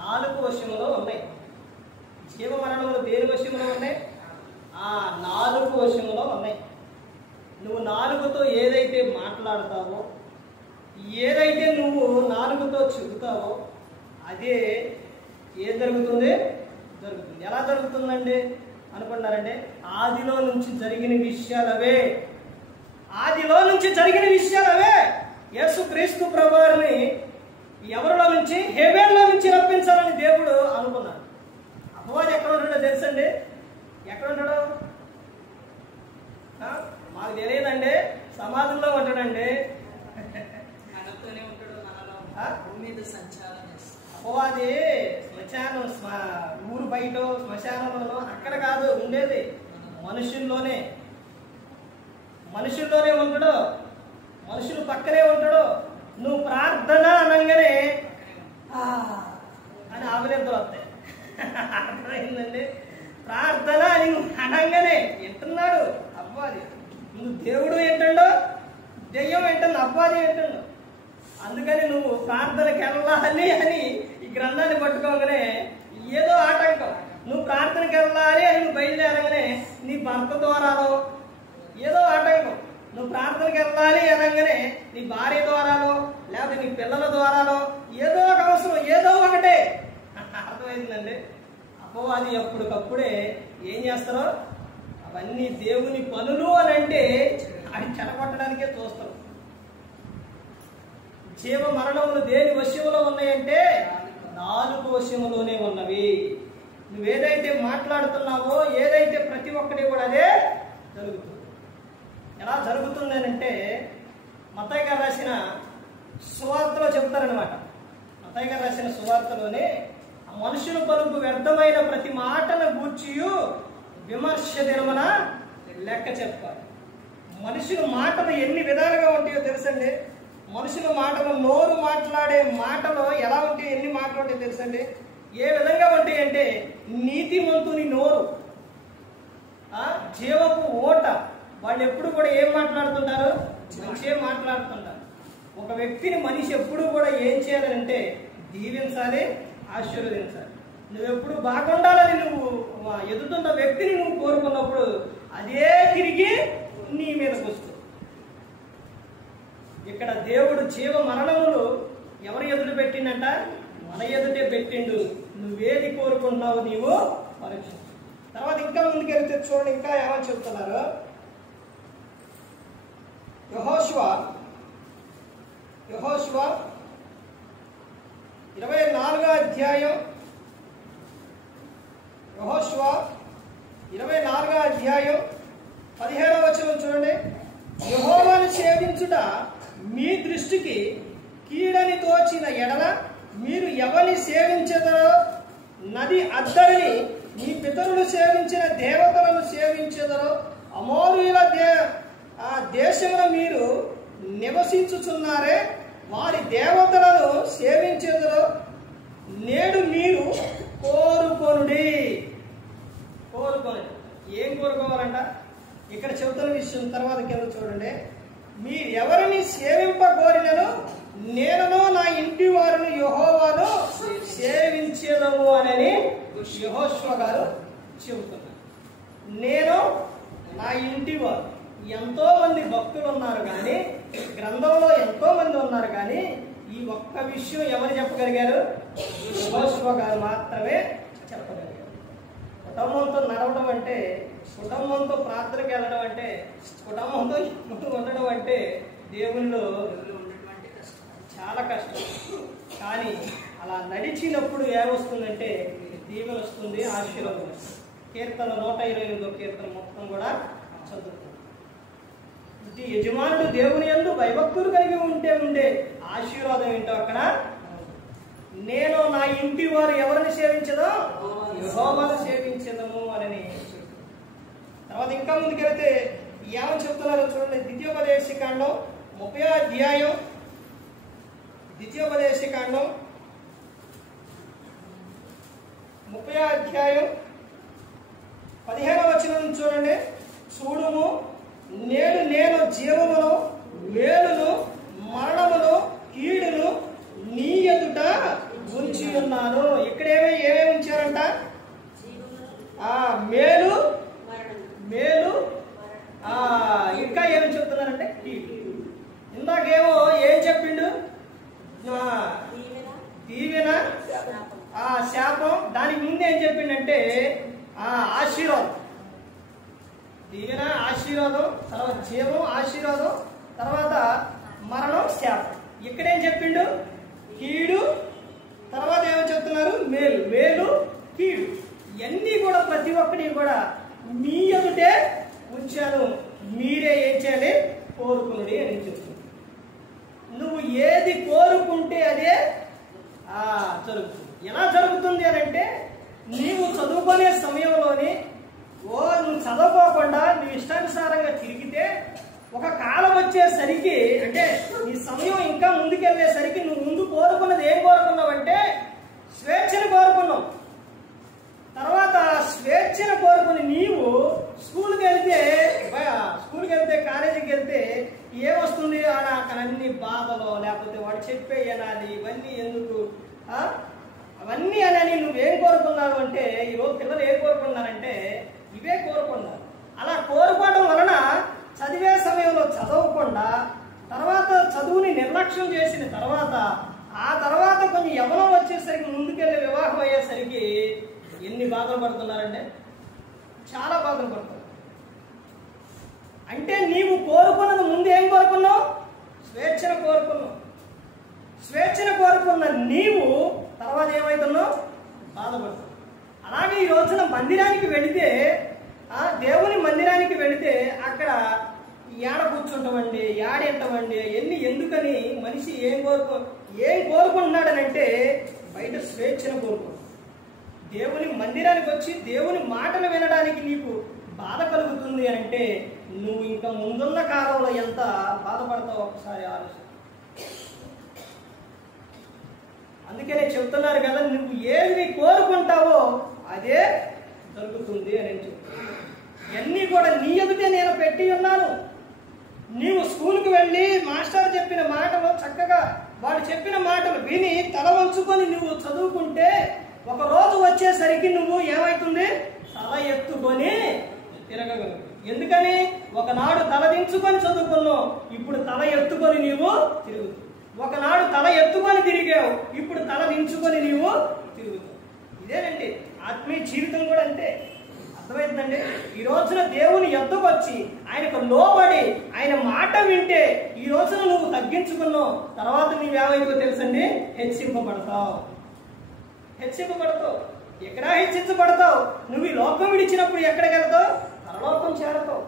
నాలుగు వశ్యములో ఉన్నాయి. జీవ మరణములు దేని వశ్యములో ఉన్నాయి? 4 వశ్యములో ఉన్నాయి. నువ్వు నాలుగుతో ఏదైతే మాట్లాడతావో, ఏదైతే నువ్వు నాలుగుతో చెబుతావో అదే ఏం జరుగుతుంది? ఎలా జరుగుతుందండి అనుకున్నారంటే ఆదిలో నుంచి జరిగిన విషయాలవే. యేసుక్రీస్తు ప్రభువుని ఎవరిలో నుంచి? హేబేల్లో నుంచి రప్పించాలని దేవుడు అనుకున్నాడు. అపవాది ఎక్కడ ఉంటాడో తెలుసండి? ఎక్కడ ఉంటాడు? మాకు తెలియదండి. సమాజంలో ఉంటాడండి. అపవాది శ్మశానం, ఊరు బయట శ్మశానంలోనో అక్కడ కాదు ఉండేది, మనుషుల్లోనే ఉంటాడు. మనుషులు పక్కనే ఉంటాడు. నువ్వు ప్రార్థన అనగానే అందుకని నువ్వు ప్రార్థనకి వెళ్ళాలి అని ఈ గ్రంథాన్ని పట్టుకోగానే ఏదో ఆటంకం. నువ్వు ప్రార్థనకి వెళ్ళాలి అని నువ్వు బయలుదేరగానే నీ భర్త ద్వారాలో ఏదో ఆటంకం. నువ్వు ప్రార్థనకి వెళ్ళాలి అనగానే నీ భార్య ద్వారాలో లేకపోతే నీ పిల్లల ద్వారాలో ఏదో ఒక అవసరం, ఏదో ఒకటే. అర్థమైందండి? అపవాది అప్పటికప్పుడే ఏం చేస్తారో అవన్నీ దేవుని పనులు అని అంటే అది చెడగొట్టడానికే చూస్తారు. జీవ మరణములు దేని వశ్యములో ఉన్నాయంటే నాలుగు వశ్యములోనే ఉన్నవి. నువ్వేదైతే మాట్లాడుతున్నావో ఏదైతే ప్రతి ఒక్కటి కూడా అదే జరుగుతుంది. ఎలా జరుగుతుంది అని అంటే మత్తయి గారు రాసిన సువార్తలో చెప్తారనమాట. మత్తయి గారు రాసిన సువార్తలోనే మనుషులు పలుకు వ్యర్థమైన ప్రతి మాటను గూర్చియు విమర్శ దినమున లెక్క చెప్పాలి. మనుషుల మాటలు ఎన్ని విధాలుగా ఉంటాయో తెలుసండి. మనుషుల మాటలు, నోరు మాట్లాడే మాటలు ఎలా ఉంటాయి, ఎన్ని మాటలు ఉంటాయో తెలుసండి. ఏ విధంగా ఉంటాయి అంటే నీతిమంతుని నోరు, జీవపు ఓట. వాళ్ళు ఎప్పుడు కూడా ఏం మాట్లాడుతుంటారు? మంచిగా మాట్లాడుతుంటారు. ఒక వ్యక్తిని మనిషి ఎప్పుడు కూడా ఏం చేయాలంటే దీవించాలి, ఆశీర్వదించాలి. నువ్వెప్పుడు బాగుండాలని నువ్వు ఎదుగుతున్న వ్యక్తిని నువ్వు కోరుకున్నప్పుడు అదే తిరిగి నీ మీదకి వస్తుంది. ఇక్కడ దేవుడు జీవ మరణములు ఎవరి ఎదురు పెట్టిందంట? మన ఎదుటే పెట్టిండు. నువ్వేది కోరుకుంటున్నావు నీవు పరీక్ష. తర్వాత ఇంకా ముందుకెళ్తే చూడండి, ఇంకా ఏమని చెప్తున్నారు. యెహోషువ 24వ అధ్యాయం, యెహోషువ 24వ అధ్యాయం 17వ వచనం చూడండి. యెహోవాను సేవించుట మీ దృష్టికి కీడని తోచిన ఎడల మీరు ఎవరిని సేవించెదరో నది అద్దరిని మీ పితరులు సేవించిన దేవతలను సేవించెదరో అమోరీయుల దేశంలో మీరు నివసించుచున్నారే వారి దేవతలను సేవించెదరో నేడు మీరు కోరుకొనుడి. ఏం కోరుకోవాలంట? ఇక్కడ చెబుతున్న విషయం తర్వాత కింద చూడండి. మీరు ఎవరిని సేవింపగోరినను నేనును నా ఇంటి వారిని యెహోవాను సేవించేదము అని యెహోషువ గారు చెబుతున్నారు. నేను నా ఇంటి వారు. ఎంతో మంది భక్తులు ఉన్నారు కానీ, గ్రంథంలో ఎంతో మంది ఉన్నారు కానీ ఈ ఒక్క విషయం ఎవరు చెప్పగలిగారు? యెహోషువ గారు మాత్రమే చెప్పగలిగారు. కుటుంబంతో నడవడం అంటే, కుటుంబంతో ప్రార్థనకి వెళ్ళడం అంటే, కుటుంబంతో ఉండడం అంటే దేవుళ్ళు చాలా కష్టం. కానీ అలా నడిచినప్పుడు ఏమొస్తుందంటే దీవెన వస్తుంది, ఆశీర్వాదం వస్తుంది. కీర్తన 128వ కీర్తన మొత్తం కూడా చదువుతుంది. యజమానుడు దేవుని యందు భయభక్తులు కలిగి ఉండే ఆశీర్వాదం ఏంటో అక్కడ. నేను నా ఇంటి వారు ఎవరిని సేవించదో యెహోవాను సేవించదము అని. తర్వాత ఇంకా ముందుకెళ్తే ఏమని చెప్తున్నారో చూడండి. ద్వితీయోపదేశకాండం 30వ అధ్యాయం, ద్వితీయోపదేశకాండం 30వ అధ్యాయం 15వ వచనం చూడండి. చూడుము, నేడు నేను జీవమును, మేలును, మరణమును, కీడును నీ ఎదుట ఉంచి ఉన్నాను. ఇక్కడ ఏమేమి ఉంచారంట? మేలు, ఇంకా ఏమి చెప్తున్నారంటే కీడు. ఇందాకేమో ఏం చెప్పిండు? దీవెన, శాపం. దానికి ముందు ఏం చెప్పిండంటే ఆశీర్వాదం. దీవెన, ఆశీర్వాదం, తర్వాత జీవం, ఆశీర్వాదం, తర్వాత మరణం, శాపం. ఇక్కడేం చెప్పిండు? కీడు. తర్వాత ఏమో చెప్తున్నారు? మేలు, కీడు. ఇవన్నీ కూడా ప్రతి ఒక్కటి కూడా మీ ఎదుటే ఉంచాను, మీరే ఏం చేయాలి? కోరుకునుడి అని చెప్తుంది. నువ్వు ఏది కోరుకుంటే అదే జరుగుతుంది. ఎలా జరుగుతుంది అని అంటే నీవు చదువుకునే సమయంలోని నువ్వు చదువుకోకుండా నువ్వు ఇష్టానుసారంగా తిరిగితే ఒక కాలం వచ్చేసరికి, అంటే నీ సమయం ఇంకా ముందుకెళ్ళేసరికి నువ్వు ముందు కోరుకున్నది ఏం కోరుకున్నావంటే స్వేచ్ఛను కోరుకున్నావు. తర్వాత స్వేచ్ఛను కోరుకుని నీవు స్కూల్కి వెళ్తే, కాలేజీకి వెళ్తే ఏమొస్తుంది? అక్కడ అన్ని బాధ, బాధలో, లేకపోతే వాడు చెప్పే వినాలి, ఇవన్నీ ఎందుకు, అవన్నీ అని నువ్వేం కోరుకున్నావు అంటే, ఈరోజు పిల్లలు ఏం కోరుకున్నారంటే ఇవే కోరుకున్నారు. అలా కోరుకోవడం వలన చదివే సమయంలో చదవకుండా, తర్వాత చదువుని నిర్లక్ష్యం చేసిన తర్వాత, ఆ తర్వాత కొంచెం యవ్వనం వచ్చేసరికి, ముందుకెళ్ళి వివాహం అయ్యేసరికి ఎన్ని బాధలు పడుతున్నారంటే చాలా బాధలు పడుతున్నారు. అంటే నీవు కోరుకున్నది ముందు ఏం కోరుకున్నావు? స్వేచ్ఛను కోరుకున్నావు. స్వేచ్ఛను కోరుకున్న నీవు తర్వాత ఏమవుతున్నావు? బాధపడుతున్నావు. అలాగే ఈ రోజున మందిరానికి వెళితే, దేవుని మందిరానికి వెళితే అక్కడ ఏడ కూర్చుంటామండి, ఏడేంటామండి, ఎన్ని ఎందుకని మనిషి ఏం కోరుకుంటున్నాడనంటే బయట స్వేచ్ఛను కోరుకుంటున్నాడు. దేవుని మందిరానికి వచ్చి దేవుని మాటలు వినడానికి నీకు బాధ కలుగుతుంది అంటే నువ్వు ఇంకా ముందున్న కాలంలో ఎంత బాధపడతావు ఒకసారి ఆలోచన. అందుకే నేను చెప్తున్నారు కదా, నువ్వు ఏది కోరుకుంటావో అదే జరుగుతుంది అని చెప్తున్నాను. ఇవన్నీ కూడా నీ ఎదుటే నేను పెట్టి ఉన్నాను. నీవు స్కూల్కి వెళ్ళి మాస్టర్ చెప్పిన మాటలు చక్కగా వాడు చెప్పిన మాటలు విని తల వంచుకొని నువ్వు చదువుకుంటే ఒక రోజు వచ్చేసరికి నువ్వు ఏమవుతుంది? తల ఎత్తుకొని తిరగగలవు. ఎందుకని? ఒకనాడు తల దించుకొని చదువుకున్నావు, ఇప్పుడు తల ఎత్తుకొని నీవు తిరుగుతావు. ఒకనాడు తల ఎత్తుకొని తిరిగావు, ఇప్పుడు తల దించుకొని నీవు తిరుగుతావు. ఇదేనండి ఆత్మీయ జీవితం కూడా అంతే. అర్థమవుతుందండి? ఈ రోజున దేవుని ఎద్దుకు వచ్చి ఆయనకు లోబడి ఆయన మాట వింటే ఈ రోజున నువ్వు తగ్గించుకున్నావు, తర్వాత నీవేమైందో తెలుసండి? హెచ్చింపబడతావు. ఎక్కడా హెచ్చించబడతావు? నువ్వు ఈ లోకం విడిచినప్పుడు ఎక్కడికి వెళ్తావు? పరలోకం చేరతావు.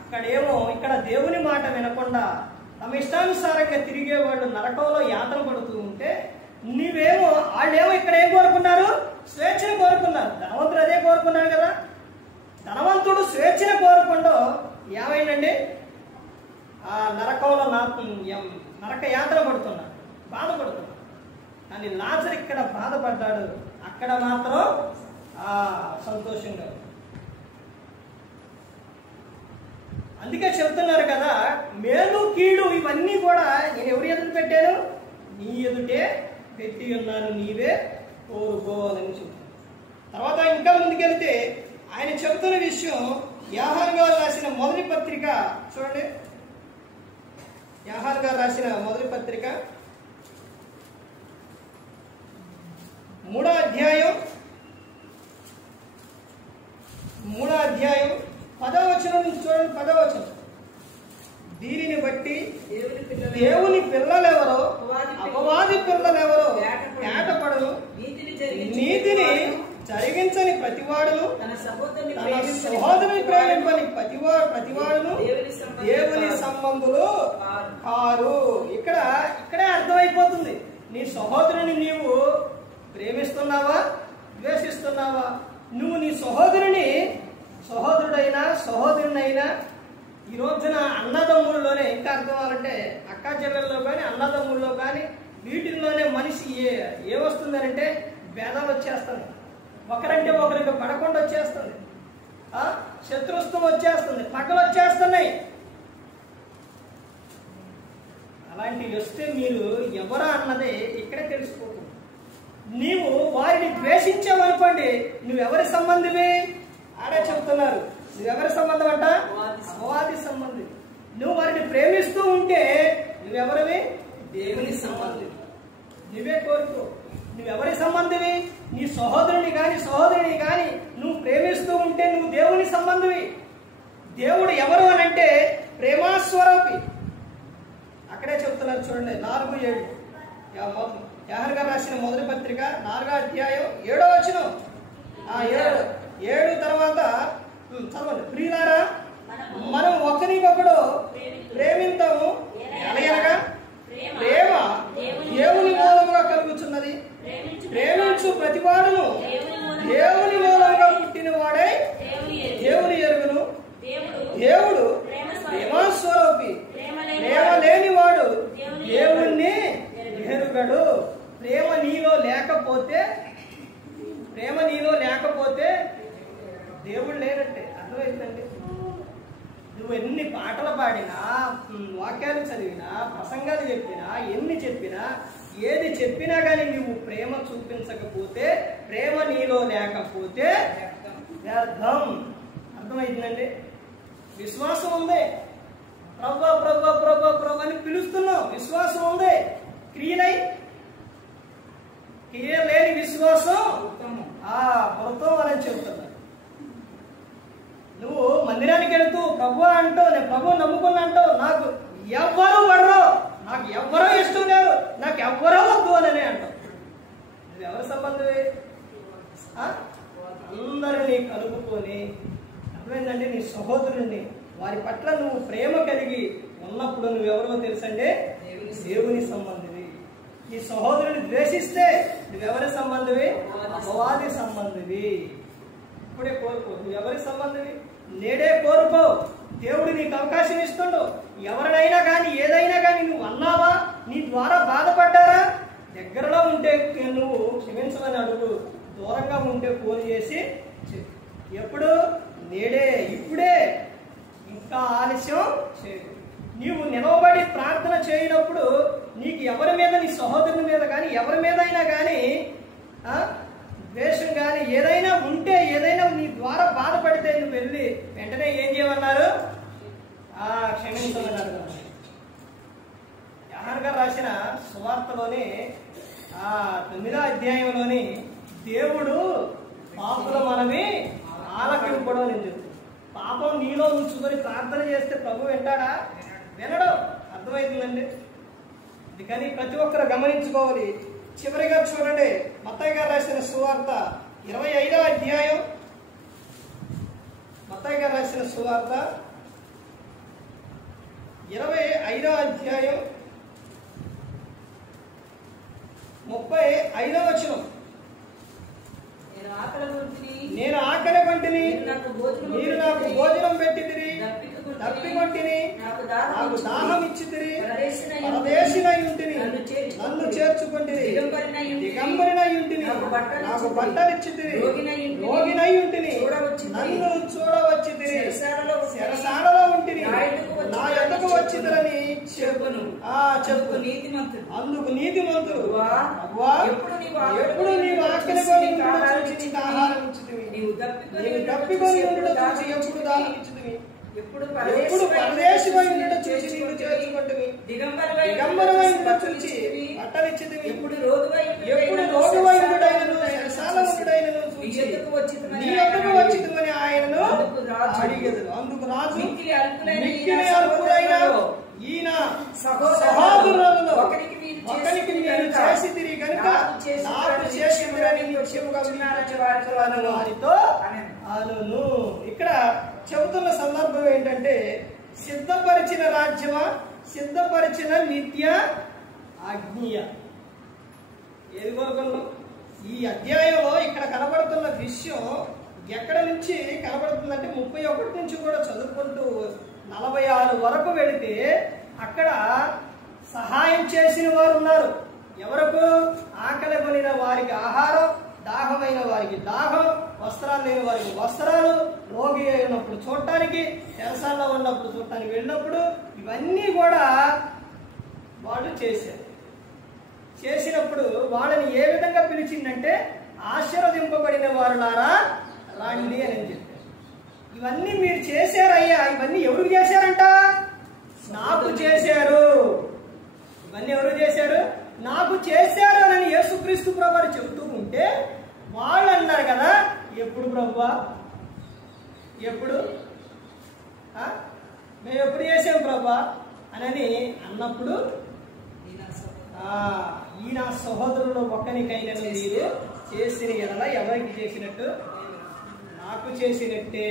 అక్కడేమో ఇక్కడ దేవుని మాట వినకుండా తమ ఇష్టానుసారంగా తిరిగేవాళ్ళు నరకంలో యాతన పడుతూ ఉంటే, నీవేమో వాళ్ళేమో ఇక్కడ ఏం కోరుకున్నారు? స్వేచ్ఛను కోరుకున్నారు. ధనవంతుడు అదే కోరుకున్నాడు కదా. ధనవంతుడు స్వేచ్ఛను కోరుకుంటూ ఏమైందండి? ఆ నరకంలో నరక యాతన పడుతున్నాడు, బాధపడుతున్నాడు. కానీ లాజరు ఇక్కడ బాధపడ్డాడు, అక్కడ మాత్రం సంతోషంగా. అందుకే చెప్తున్నారు కదా, మేలు కీడు ఇవన్నీ కూడా నేను ఎవరి ఎదుట పెట్టాను? నీ ఎదుటే పెట్టి ఉన్నాను, నీవే కోరుకోవాలని చెప్తాను. తర్వాత ఇంకా ముందుకెళ్తే ఆయన చెబుతున్న విషయం, యోహాను గారు రాసిన మొదటి పత్రిక చూడండి. యోహాను గారు రాసిన మొదటి పత్రిక 3వ అధ్యాయం 10వ వచనం నుంచి చూడండి. 10వ వచనం, దీనిని బట్టి దేవుని పిల్లలెవరో అపవాది పిల్లలెవరో ఏటపడను, నీతిని జరిగించని ప్రతివాడును, తన సహోదరుని ప్రేమింపని ప్రతివాడును దేవుని సంబంధులు కారు. ఇక్కడే అర్థమైపోతుంది. నీ సహోదరుని నీవు ప్రేమిస్తున్నావా, ద్వేషిస్తున్నావా? నువ్వు నీ సహోదరుడైనా ఈ రోజున అన్నదమ్ముల్లోనే, ఇంకా అర్థం అవ్వాలంటే అక్కా చెల్లెల్లో కానీ అన్నదమ్ముల్లో కానీ వీటిల్లోనే మనిషి ఏమొస్తుందనంటే భేదాలు వచ్చేస్తుంది. ఒకరంటే ఒకరికి పడకుండా వచ్చేస్తుంది, శత్రుత్వం వచ్చేస్తుంది, పక్కలు వచ్చేస్తున్నాయి. అలాంటివి వస్తే మీరు ఎవరా అన్నదే ఇక్కడే తెలిసిపోతుంది. నీవు వారిని ద్వేషించావనుకోండి, నువ్వెవరి సంబంధివి? ఆడే చెప్తున్నారు, నువ్వెవరి సంబంధం అంట? అపవాది సంబంధి. నువ్వు వారిని ప్రేమిస్తూ ఉంటే నువ్వెవరివి? దేవుని సంబంధి. నువ్వే కోరుకో. నువ్వెవరి సంబంధివి? నీ సహోదరుని కానీ నువ్వు ప్రేమిస్తూ ఉంటే నువ్వు దేవుని సంబంధివి. దేవుడు ఎవరు అని అంటే ప్రేమాస్వరూపి. అక్కడే చెప్తున్నారు చూడండి, 4:7 యోహాను గారు రాసిన మొదటి పత్రిక 4వ అధ్యాయం 7వ వచనం. 7 తర్వాత చదవండి. ప్రియులారా, మనం ఒకరికొకడు ప్రేమిద్దాము, ఎలాగనగా ప్రేమ దేవుని మూలముగా కలుగుతున్నది. ప్రేమించు ప్రతివాడును దేవుని మూలంగా పుట్టిన వాడే దేవుని ఎరుగును. దేవుడు ప్రేమాస్వరూపి. ప్రేమ లేనివాడు దేవుణ్ణి ఎరుగడు. ప్రేమ నీలో లేకపోతే దేవుడు లేనట్టే. అర్థమైందండి? నువ్వు ఎన్ని పాటలు పాడినా, వాక్యాలు చదివినా, ప్రసంగాలు చెప్పినా, ఎన్ని చెప్పినా, ఏది చెప్పినా కానీ నువ్వు ప్రేమ చూపించకపోతే, ప్రేమ నీలో లేకపోతే వ్యర్థం. అర్థమైందండి? విశ్వాసం ఉంది, ప్రభా ప్రభా ప్రభా ప్రభా అని పిలుస్తున్నావు, విశ్వాసం ఉంది. క్రియ లేని విశ్వాసం వృతం అని చెబుతున్నా. నువ్వు మందిరానికి వెళుతూ ప్రభు అంటావు, నేను ప్రభు నమ్ముకున్నా అంటావు, నాకు ఎవ్వరూ పడరు, నాకు ఎవ్వరూ ఇష్టం లేరు, నాకు ఎవ్వరూ వద్దు అని అంటావు. ఇది ఎవరి సంబంధమే? అందరినీ కలుపుకొని, అర్థమైందండి, నీ సహోదరుణ్ణి వారి పట్ల నువ్వు ప్రేమ కలిగి ఉన్నప్పుడు నువ్వెవరో తెలుసండి? దేవుని సంబంధివి. నీ సహోదరుని ద్వేషిస్తే నువ్వెవరి సంబంధివి? అపవాది సంబంధివి. ఇప్పుడే కోరుకో, నువ్వెవరి సంబంధివి? నేడే కోరుకో. దేవుడు నీకు అవకాశం ఇస్తుండు. ఎవరినైనా కానీ ఏదైనా కానీ నువ్వు అన్నావా, నీ ద్వారా బాధపడ్డారా, దగ్గరలో ఉంటే నువ్వు క్షమించమని అడుగు, దూరంగా ఉంటే ఫోన్ చేసి ఎప్పుడు? నేడే, ఇప్పుడే, ఇంకా ఆలస్యం చేయదు. నీవు నిలవబడి ప్రార్థన చేయనప్పుడు నీకు ఎవరి మీద, నీ సహోదరుని మీద కానీ ఎవరి మీద అయినా కానీ ద్వేషం కానీ ఏదైనా ఉంటే, ఏదైనా నీ ద్వారా బాధపడితే నువ్వు వెళ్ళి వెంటనే ఏం చేయమన్నారు? క్షమించమని అడుగు. యోహాను గారు రాసిన సువార్తలోని 9వ అధ్యాయంలోని దేవుడు పాపుల మనవి ఆలకింపడం అని చెప్తుంది. పాపం నీలో ఉంచుకొని ప్రార్థన చేస్తే ప్రభు వింటాడా? వినడు. అర్థమవుతుందండి? ఇది కానీ ప్రతి ఒక్కరు గమనించుకోవాలి. చివరిగా చూడండి, మత్తయి గారు రాసిన సువార్త 25వ అధ్యాయం, మత్తయి గారు రాసిన సువార్త 25వ అధ్యాయం 35వ వచనం. నేను ఆకలి కొంటిని, మీరు నాకు భోజనం పెట్టితిరి, తప్పికొంటిని, నాకు దాహం ఇచ్చితిరి, పరదేశినై ఉంటిని, నన్ను చేర్చుకొంటిరి, దిగంబరినై ఉంటిని, నాకు బట్టలిచ్చితిరి, రోగినై ఉంటిని, నన్ను చూడవచ్చితిరి, చెరసాలలో ఉంటిని, నా యొద్దకు వచ్చితిరని చెప్పును. చెప్పు. అందుకు నీతిమంతుడు, ఎప్పుడు నీవు ఆకలి కొని ఆహారం ఇచ్చితివి, నీవు తప్పికొని ఉండడం చూసి ఎప్పుడు దాహం ఇచ్చితివి, ఎప్పుడు పరదేశివై ఉండడం చూసి నీవు చేర్చుకొంటివి, దిగంబరమై ఉండడం చూసి బట్టలిచ్చితివి, ఎప్పుడు రోగువై ఉండడైనను చెరసాల ఉండడైనను చూసి నీ యొద్దకు వచ్చితివని ఆయనను అడిగెదరు. అందుకు రాజు, మిక్కిలి అల్పుడైన ఈయన సహోదరులలో ఒకరికి మీరు చేసితిరి కనుక నాకు చేసితిరని నిశ్చయముగా వారితో అనును. ఇక్కడ చెబుతున్న సందర్భం ఏంటంటే, సిద్ధపరిచిన రాజ్యమా, సిద్ధపరిచిన నిత్య ఆజ్ఞ. ఏది కోరుకున్నాం? ఈ అధ్యాయంలో ఇక్కడ కనబడుతున్న విషయం ఎక్కడ నుంచి కనబడుతుందంటే 31 నుంచి కూడా చదువుకుంటూ 46 వరకు వెళితే అక్కడ సహాయం చేసిన వారు ఉన్నారు. ఎవరకు? ఆకలి కొనిన వారికి ఆహారం, దాహమైన వారికి దాహం, వస్త్రాలు లేని వారికి వస్త్రాలు, రోగి అయినప్పుడు చూడటానికి, చెరసాల్లో ఉన్నప్పుడు చూడటానికి వెళ్ళినప్పుడు ఇవన్నీ కూడా వాళ్ళు చేశారు. చేసినప్పుడు వాళ్ళని ఏ విధంగా పిలిచిందంటే, ఆశీర్వదింపబడిన వారులారా రండి అని చెప్పారు. ఇవన్నీ మీరు చేశారయ్యా, ఇవన్నీ ఎవరు చేశారంట? నాకు చేశారు. ఇవన్నీ ఎవరు చేశారు? నాకు చేశారు అని యేసుక్రీస్తు ప్రభువు చెబుతూ ఉంటే వాళ్ళు అన్నారు కదా, ఎప్పుడు ప్రభువా, ఎప్పుడు మేము ఎప్పుడు చేసాం ప్రభువా అని అన్నప్పుడు, ఈ నా సహోదరులు ఒక్కనికైనా మీరు చేసిన ఎడల ఎవరికి చేసినట్టు? నాకు చేసినట్టే.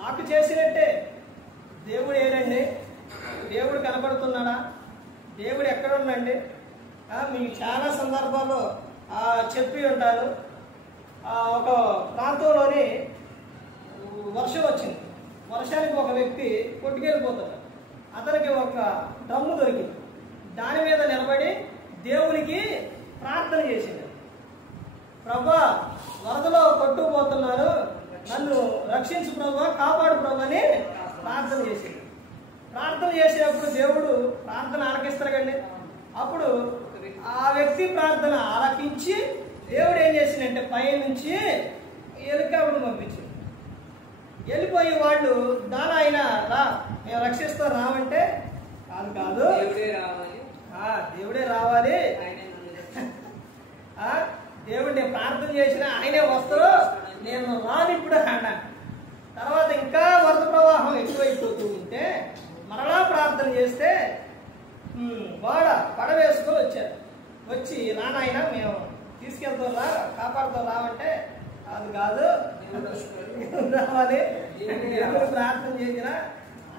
నాకు చేసినట్టే. దేవుడు ఏనండి? దేవుడు కనబడుతున్నాడా? దేవుడు ఎక్కడ ఉండండి? మీకు చాలా సందర్భాల్లో చెప్పి ఉంటాను. ఒక ప్రాంతంలోని వర్షం వచ్చింది. వర్షానికి ఒక వ్యక్తి కొట్టుకెళ్ళిపోతాడు. అతనికి ఒక డ్రమ్ము దొరికింది. దాని మీద నిలబడి దేవునికి ప్రార్థన చేసింది. ప్రభువా, వరదలో కొట్టుకుపోతున్నాను, నన్ను రక్షించు ప్రభువా, కాపాడు ప్రభు అని ప్రార్థన చేసింది. ప్రార్థన చేసినప్పుడు దేవుడు ప్రార్థన ఆలకిస్తాడు కండి. అప్పుడు ఆ వ్యక్తి ప్రార్థన ఆలకించి దేవుడు ఏం చేసిందంటే పైనుంచి హెలికాప్టర్ పంపించింది. వెళ్ళిపోయి వాళ్ళు దాని ఆయన రా మేము రక్షిస్తాం రావంటే కాదు కాదు దేవుడే రావాలి, దేవుడు నేను ప్రార్థన చేసిన ఆయనే వస్తారు, నేను రాను ఇప్పుడు అన్నా. తర్వాత ఇంకా వరద ప్రవాహం ఎక్కువైపోతూ ఉంటే మరలా ప్రార్థన చేస్తే పడ వేసుకొని వచ్చారు. వచ్చి రానాయన మేము తీసుకెళ్తాం రా కాపాడుతాం రావంటే కాదు కాదు రావాలి, దేవుడు ప్రార్థన చేసినా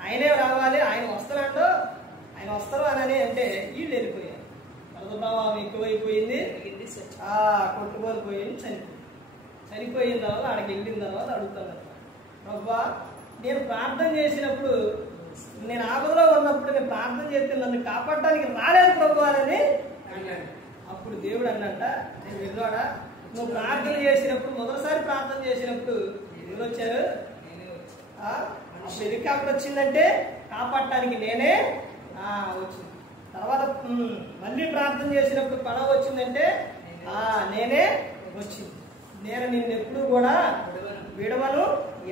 ఆయనే రావాలి, ఆయన వస్తున్నాడు, ఆయన వస్తారు అని అంటే వీళ్ళు వెళ్ళిపోయారు. వరద ప్రవాహం ఎక్కువైపోయింది, కొట్టుకోలిపోయింది, చనిపోయిన తర్వాత ఆడికి వెళ్ళిన తర్వాత అడుగుతాను, ప్రభా నేను ప్రార్థన చేసినప్పుడు నేను ఆపదలో ఉన్నప్పుడు నేను ప్రార్థన చేస్తే నన్ను కాపాడటానికి రాలేదు ప్రభు అని అన్నాడు. అప్పుడు దేవుడు అన్నట్ట, నేను వెళ్ళాడా నువ్వు ప్రార్థన చేసినప్పుడు మొదటిసారి ప్రార్థన చేసినప్పుడు ఎవరు వచ్చారు? హెలికాప్టర్ వచ్చిందంటే కాపాడటానికి నేనే వచ్చింది. తర్వాత మళ్ళీ ప్రార్థన చేసినప్పుడు పడవ వచ్చిందంటే నేనే వచ్చింది. నేను నిన్ను ఎప్పుడు కూడా విడవను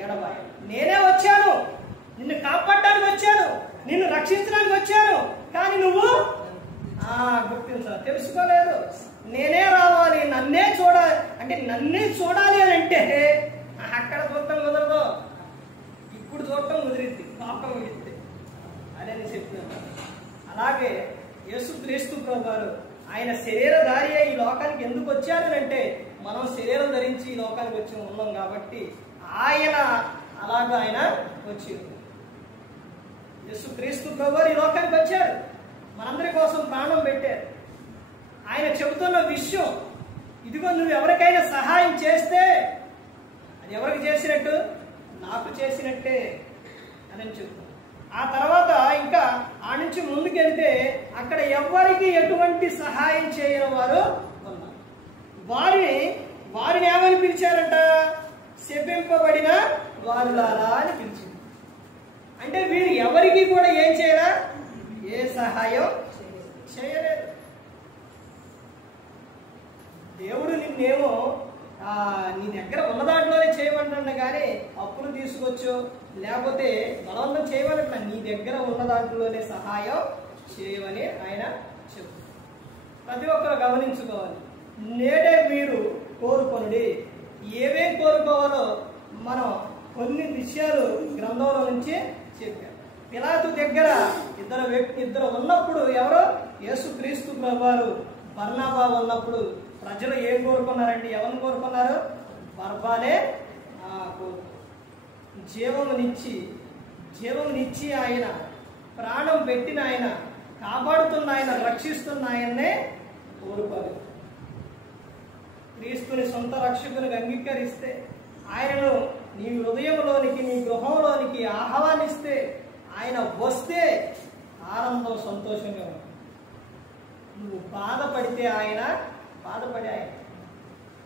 ఎడబాయి, నేనే వచ్చాను, నిన్ను కాపాడడానికి వచ్చాను, నిన్ను రక్షించడానికి వచ్చాను, కానీ నువ్వు గుర్తించాలి, తెలుసుకోలేదు. నేనే రావాలి, నన్నే చూడాలి అంటే నన్నే చూడాలి అని అంటే అక్కడ చూడటం కుదరదు, ఇప్పుడు చూడటం కుదిరిద్ది, పాపం కుదిరిద్ది అదే నేను చెప్తున్నాను. అలాగే యేసుక్రీస్తు ప్రభువారు ఆయన శరీరధారి ఈ లోకానికి ఎందుకు వచ్చారు అంటే మనం శరీరం ధరించి ఈ లోకానికి వచ్చి ఉన్నాం కాబట్టి ఆయన అలాగా ఆయన వచ్చారు. యేసుక్రీస్తు ప్రభువారు ఈ లోకానికి వచ్చారు, మనందరి కోసం ప్రాణం పెట్టారు. ఆయన చెబుతున్న విషయం ఇదిగో నువ్వు ఎవరికైనా సహాయం చేస్తే అది ఎవరికి చేసినట్టు? నాకు చేసినట్టే అని చెప్తున్నాను. ఆ తర్వాత ఇంకా ఆ నుంచి ముందుకెళ్తే అక్కడ ఎవరికి ఎటువంటి సహాయం చేయని వారు ఉన్నారు. వారిని ఏమని పిలిచారంట? శపింపబడిన వారులారా అని పిలిచింది. అంటే వీరు ఎవరికి కూడా ఏం చేయరా? ఏ సహాయం చేయలేదు. దేవుడు నిన్నేమో నీ దగ్గర ఉన్న దాంట్లోనే చేయమంటున్నా కానీ అప్పులు తీసుకొచ్చు లేకపోతే బలవంతం చేయమన్నట్ల నీ దగ్గర ఉన్న దాంట్లోనే సహాయం చేయమని ఆయన చెప్తారు. ప్రతి ఒక్కరు గమనించుకోవాలి. నేడే మీరు కోరుకోండి. ఏమేం కోరుకోవాలో మనం కొన్ని విషయాలు గ్రంథంలో నుంచి చెప్పారు. పిలాతు దగ్గర ఇద్దరు ఉన్నప్పుడు ఎవరో యేసుక్రీస్తు ప్రభువారు బర్నబా ఉన్నప్పుడు ప్రజలు ఏం కోరుకున్నారండి? ఎవరిని కోరుకున్నారు? బర్బానే జీవమునిచ్చి ఆయన ప్రాణం పెట్టిన ఆయన, కాపాడుతున్న ఆయన, రక్షిస్తున్న ఆయన్నే కోరుకోరు. క్రీస్తుని సొంత రక్షకునికి అంగీకరిస్తే ఆయనను నీ హృదయంలోనికి నీ గృహంలోనికి ఆహ్వానిస్తే ఆయన వస్తే ఆనందం సంతోషంగా ఉంటుంది. నువ్వు బాధపడితే ఆయన బాధపడే ఆయన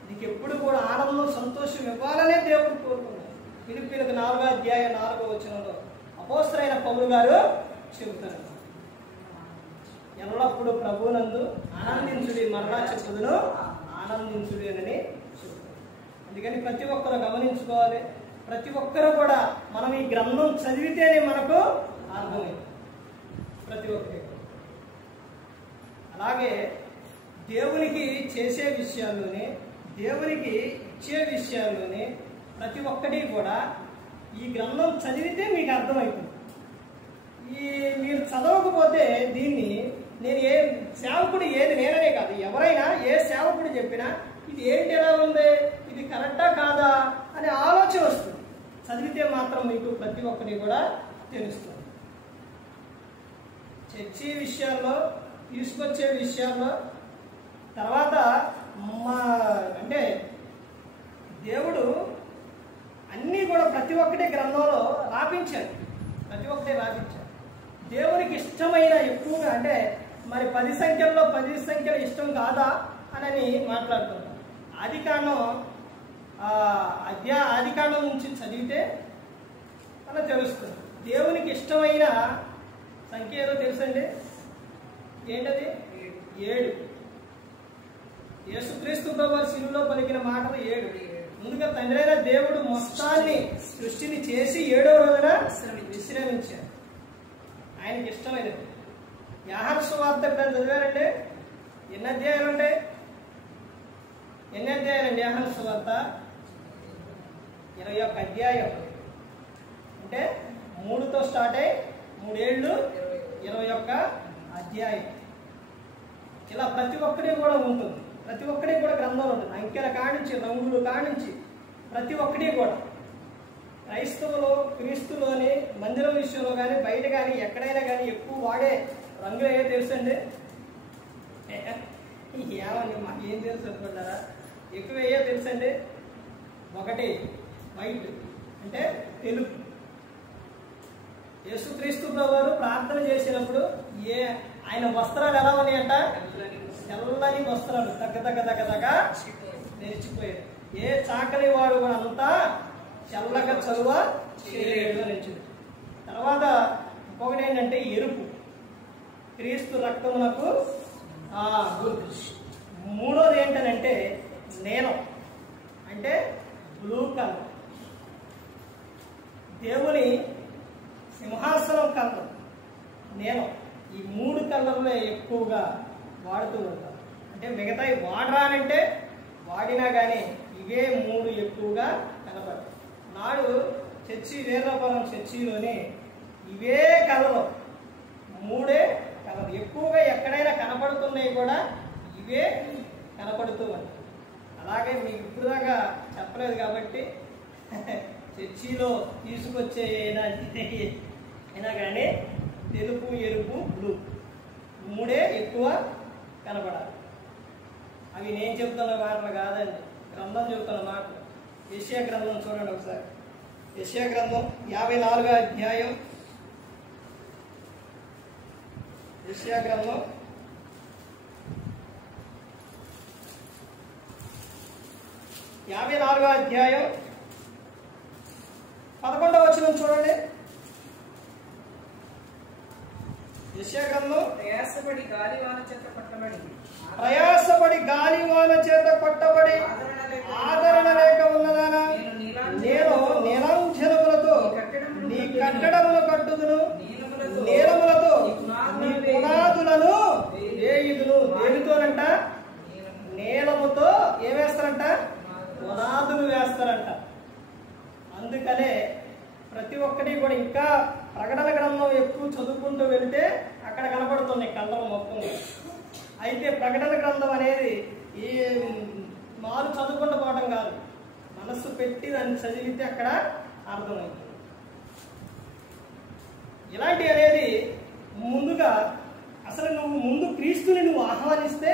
నీకు ఎప్పుడు కూడా ఆనందం సంతోషం ఇవ్వాలనే దేవుడు కోరుకున్నాడు. ఫిలిప్పీయులకు 4వ అధ్యాయం 4వ వచనంలో అపోస్తలుడైన పౌలు గారు చెబుతారు, ఎల్లప్పుడూ ప్రభువునందు ఆనందించుడి, మరలా చెప్పుదును ఆనందించుడి అని చెబుతారు. అందుకని ప్రతి ఒక్కరు గమనించుకోవాలి. ప్రతి ఒక్కరు కూడా మనం ఈ గ్రంథం చదివితేనే మనకు అర్థమైంది. ప్రతి ఒక్కరు అలాగే దేవునికి చేసే విషయాల్లోనే, దేవునికి ఇచ్చే విషయాల్లోనే ప్రతి ఒక్కటి కూడా ఈ గ్రంథం చదివితే మీకు అర్థమవుతుంది. మీరు చదవకపోతే దీన్ని నేను ఏ సేవకుడు ఏది నేననే కాదు, ఎవరైనా ఏ సేవకుడు చెప్పినా ఇది ఏంటి ఎలా ఉంది, ఇది కరెక్టా కాదా అనే ఆలోచన వస్తుంది. చదివితే మాత్రం మీకు ప్రతి ఒక్కటి కూడా తెలుస్తుంది. చర్చి విషయాల్లో, తీసుకొచ్చే విషయాల్లో, తర్వాత అంటే దేవుడు అన్నీ కూడా ప్రతి ఒక్కటి గ్రంథంలో రాపించారు. ప్రతి ఒక్కటి రాపించారు. దేవునికి ఇష్టమైన ఎక్కువగా అంటే మరి 10 సంఖ్యల్లో 10 సంఖ్యలు ఇష్టం కాదా అని మాట్లాడుతున్నారు. ఆదికాండం నుంచి చదివితే అలా తెలుస్తుంది. దేవునికి ఇష్టమైన సంఖ్య ఏదో తెలుసండి? ఏంటది? 7. యేసుక్రీస్తు ప్రభువు శిలువలో పలికిన మాటలు 7. ముందుగా తండ్రి అయిన దేవుడు మొత్తాన్ని సృష్టిని చేసి 7వ రోజున విశ్రమించారు. ఆయనకి ఇష్టమైనది. యోహాను సువార్త ఎప్పుడైనా చదివారండి? ఎన్ని అధ్యాయాలు ఉంటాయి? ఎన్ని అధ్యాయాలండి యోహాను సువార్త? 21 అధ్యాయం. అంటే 3తో స్టార్ట్ అయ్యి 3 ఏళ్ళు 21 అధ్యాయం. ఇలా ప్రతి ఒక్కటి కూడా ఉంటుంది. ప్రతి ఒక్కటి కూడా గ్రంథంలో ఉంటుంది. అంకెల కానించి, రంగులు కానించి ప్రతి ఒక్కటి కూడా. క్రైస్తవులు క్రీస్తులోని మందిరం విషయంలో కానీ బయట కానీ ఎక్కడైనా కానీ ఎక్కువ వాడే రంగులు ఏదో తెలుసండి? ఏమండి మాకేం తెలుసు అనుకుంటారా? ఎక్కువ ఏయో తెలుసండి? 1 వైట్ అంటే తెలుపు. యేసుక్రీస్తు ప్రభువు ప్రార్థన చేసినప్పుడు ఆయన వస్త్రాలు ఎలా ఉన్నాయంట? తెల్లని వస్త్రాలు దగ్గ తెరిచిపోయాడు. ఏ చాకలి వాడు కూడా అంతా చల్లగా చలువ చేయలేడు అని. తర్వాత ఇంకొకటి ఏంటంటే ఎరుపు, క్రీస్తు రక్తమునకు గుర్తు. 3వది ఏంటనంటే నీలం అంటే బ్లూ కలర్. దేవుని సింహాసనం కలర్ నీలం. ఈ 3 కలర్లే ఎక్కువగా వాడుతూ ఉంటారు. అంటే మిగతాయి వాడరానంటే వాడినా కానీ ఇవే 3 ఎక్కువగా కనపడతాయి. నాడు చర్చి వీర్రాపురం చర్చిలోనే ఇవే కలరు 3 కలర్ ఎక్కువగా ఎక్కడైనా కనపడుతున్నాయి కూడా ఇవే కనపడుతూ ఉంటాయి. అలాగే మీకు ఇప్పుడు దాకా చెప్పలేదు కాబట్టి చర్చిలో తీసుకొచ్చే అయినా కానీ తెలుపు, ఎరుపు, బ్లూ 3 ఎక్కువ కనపడాలి. అవి నేను చెప్తున్న మాటలు కాదండి, గ్రంథం చెబుతున్న మాటలు. యెషయా గ్రంథం చూడండి ఒకసారి. యెషయా గ్రంథం 54వ అధ్యాయం. యెషయా గ్రంథం 54వ అధ్యాయం 11వ వచనం చూడండి. యెషయా గ్రంథం ప్రయాసపడి గాలివాన చేత పట్టబడి ఆదరణ లేక ఉన్నదానా, నేను నీలాంజనములతో నీ కట్టడములు కట్టుదును, నీలములతో నీ పునాదులను వేయుదును. దేనితోనంట? నీలముతో ఏం వేస్తారంట? పునాదులు వేస్తారంట. అందుకనే ప్రతి ఒక్కటి కూడా ఇంకా ప్రకటన గ్రంథం ఎక్కువ చదువుకుంటూ వెళితే అక్కడ కనపడుతుంది కళ్ళం మొత్తం. అయితే ప్రకటన గ్రంథం అనేది ఈ మారు చదువుకుంటూ పోవడం కాదు, మనస్సు పెట్టి దాన్ని చదివితే అక్కడ అర్థమైంది. ఇలాంటి అనేది ముందుగా అసలు నువ్వు ముందు క్రీస్తుని నువ్వు ఆహ్వానిస్తే,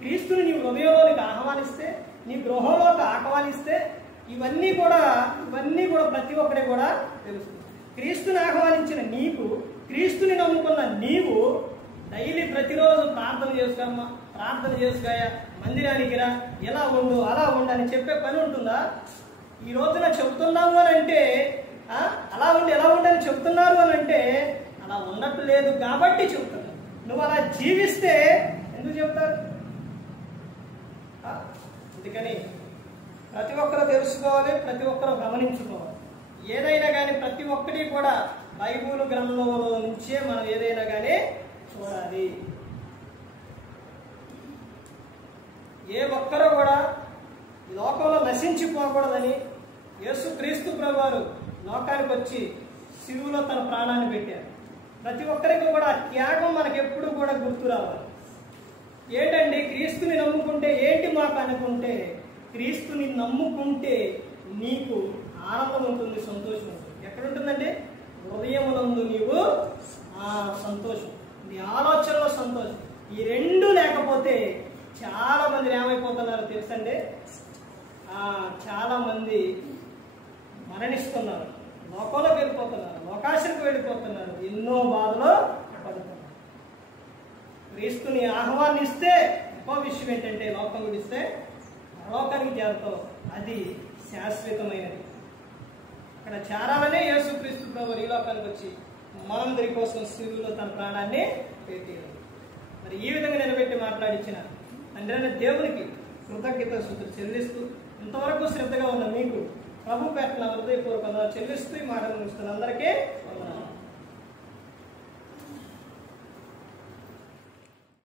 క్రీస్తుని నీ హృదయంలోనికి ఆహ్వానిస్తే, నీ గృహంలోకి ఆహ్వానిస్తే ఇవన్నీ కూడా ప్రతి ఒక్కటి కూడా తెలుస్తుంది. క్రీస్తుని ఆహ్వానించిన నీకు, క్రీస్తుని నమ్ముకున్న నీవు డైలీ ప్రతిరోజు ప్రార్థన చేసుకోమ్మా, ప్రార్థన చేసుకోయా, మందిరానికి రా, ఎలా ఉండు అలా ఉండు అని చెప్పే పని ఉంటుందా? ఈ రోజున చెబుతున్నాము అని అంటే అలా ఉండి ఎలా ఉండని చెబుతున్నారు అని అంటే అలా ఉన్నట్టు లేదు కాబట్టి చెబుతున్నారు. నువ్వు అలా జీవిస్తే ఎందుకు చెప్తారు? అందుకని ప్రతి ఒక్కరు తెలుసుకోవాలి, ప్రతి ఒక్కరు గమనించుకోవాలి. ఏదైనా కానీ ప్రతి ఒక్కటి కూడా బైబిల్ గ్రంథంలో నుంచే మనం ఏదైనా కానీ చూడాలి. ఏ ఒక్కరూ కూడా ఈ లోకంలో నశించిపోకూడదని యేసుక్రీస్తు ప్రభువారు లోకానికి వచ్చి శిలువలో తన ప్రాణాన్ని పెట్టారు. ప్రతి ఒక్కరికి కూడా త్యాగం మనకెప్పుడు కూడా గుర్తు రావాలి. ఏంటండి క్రీస్తుని నమ్ముకుంటే ఏంటి మాకు అనుకుంటే, క్రీస్తుని నమ్ముకుంటే నీకు ఆనందం ఉంటుంది, సంతోషం ఉంటుంది. ఎక్కడుంటుందండి? హృదయమునందు నీవు సంతోషం, నీ ఆలోచనలో సంతోషం. ఈ రెండు లేకపోతే చాలా మంది ఏమైపోతున్నారో తెలుసండి? చాలా మంది మరణిస్తున్నారు, లోకంలోకి వెళ్ళిపోతున్నారు, లోకాశకు వెళ్ళిపోతున్నారు, ఎన్నో బాధలు పడుతున్నారు. క్రీస్తుని ఆహ్వానిస్తే గొప్ప విషయం ఏంటంటే లోకం విడిస్తే పరలోకానికి చేరతాం, అది శాశ్వతమైనది. అక్కడ చేరాలనే యేసుక్రీస్తు ప్రభువు ఈ లోకానికి వచ్చి మనందరి కోసం శిలువలో తన ప్రాణాన్ని పెట్టి మరి ఈ విధంగా నిలబెట్టి మాట్లాడించిన తండ్రి దేవునికి కృతజ్ఞతాస్తుతులు చెల్లిస్తూ ఇంతవరకు శ్రద్ధగా ఉన్న మీకు ప్రభు పేట హృదయపూర్వకంగా చెల్లిస్తూ ఈ మాటలు ముగిస్తున్న అందరికీ వందనాలు.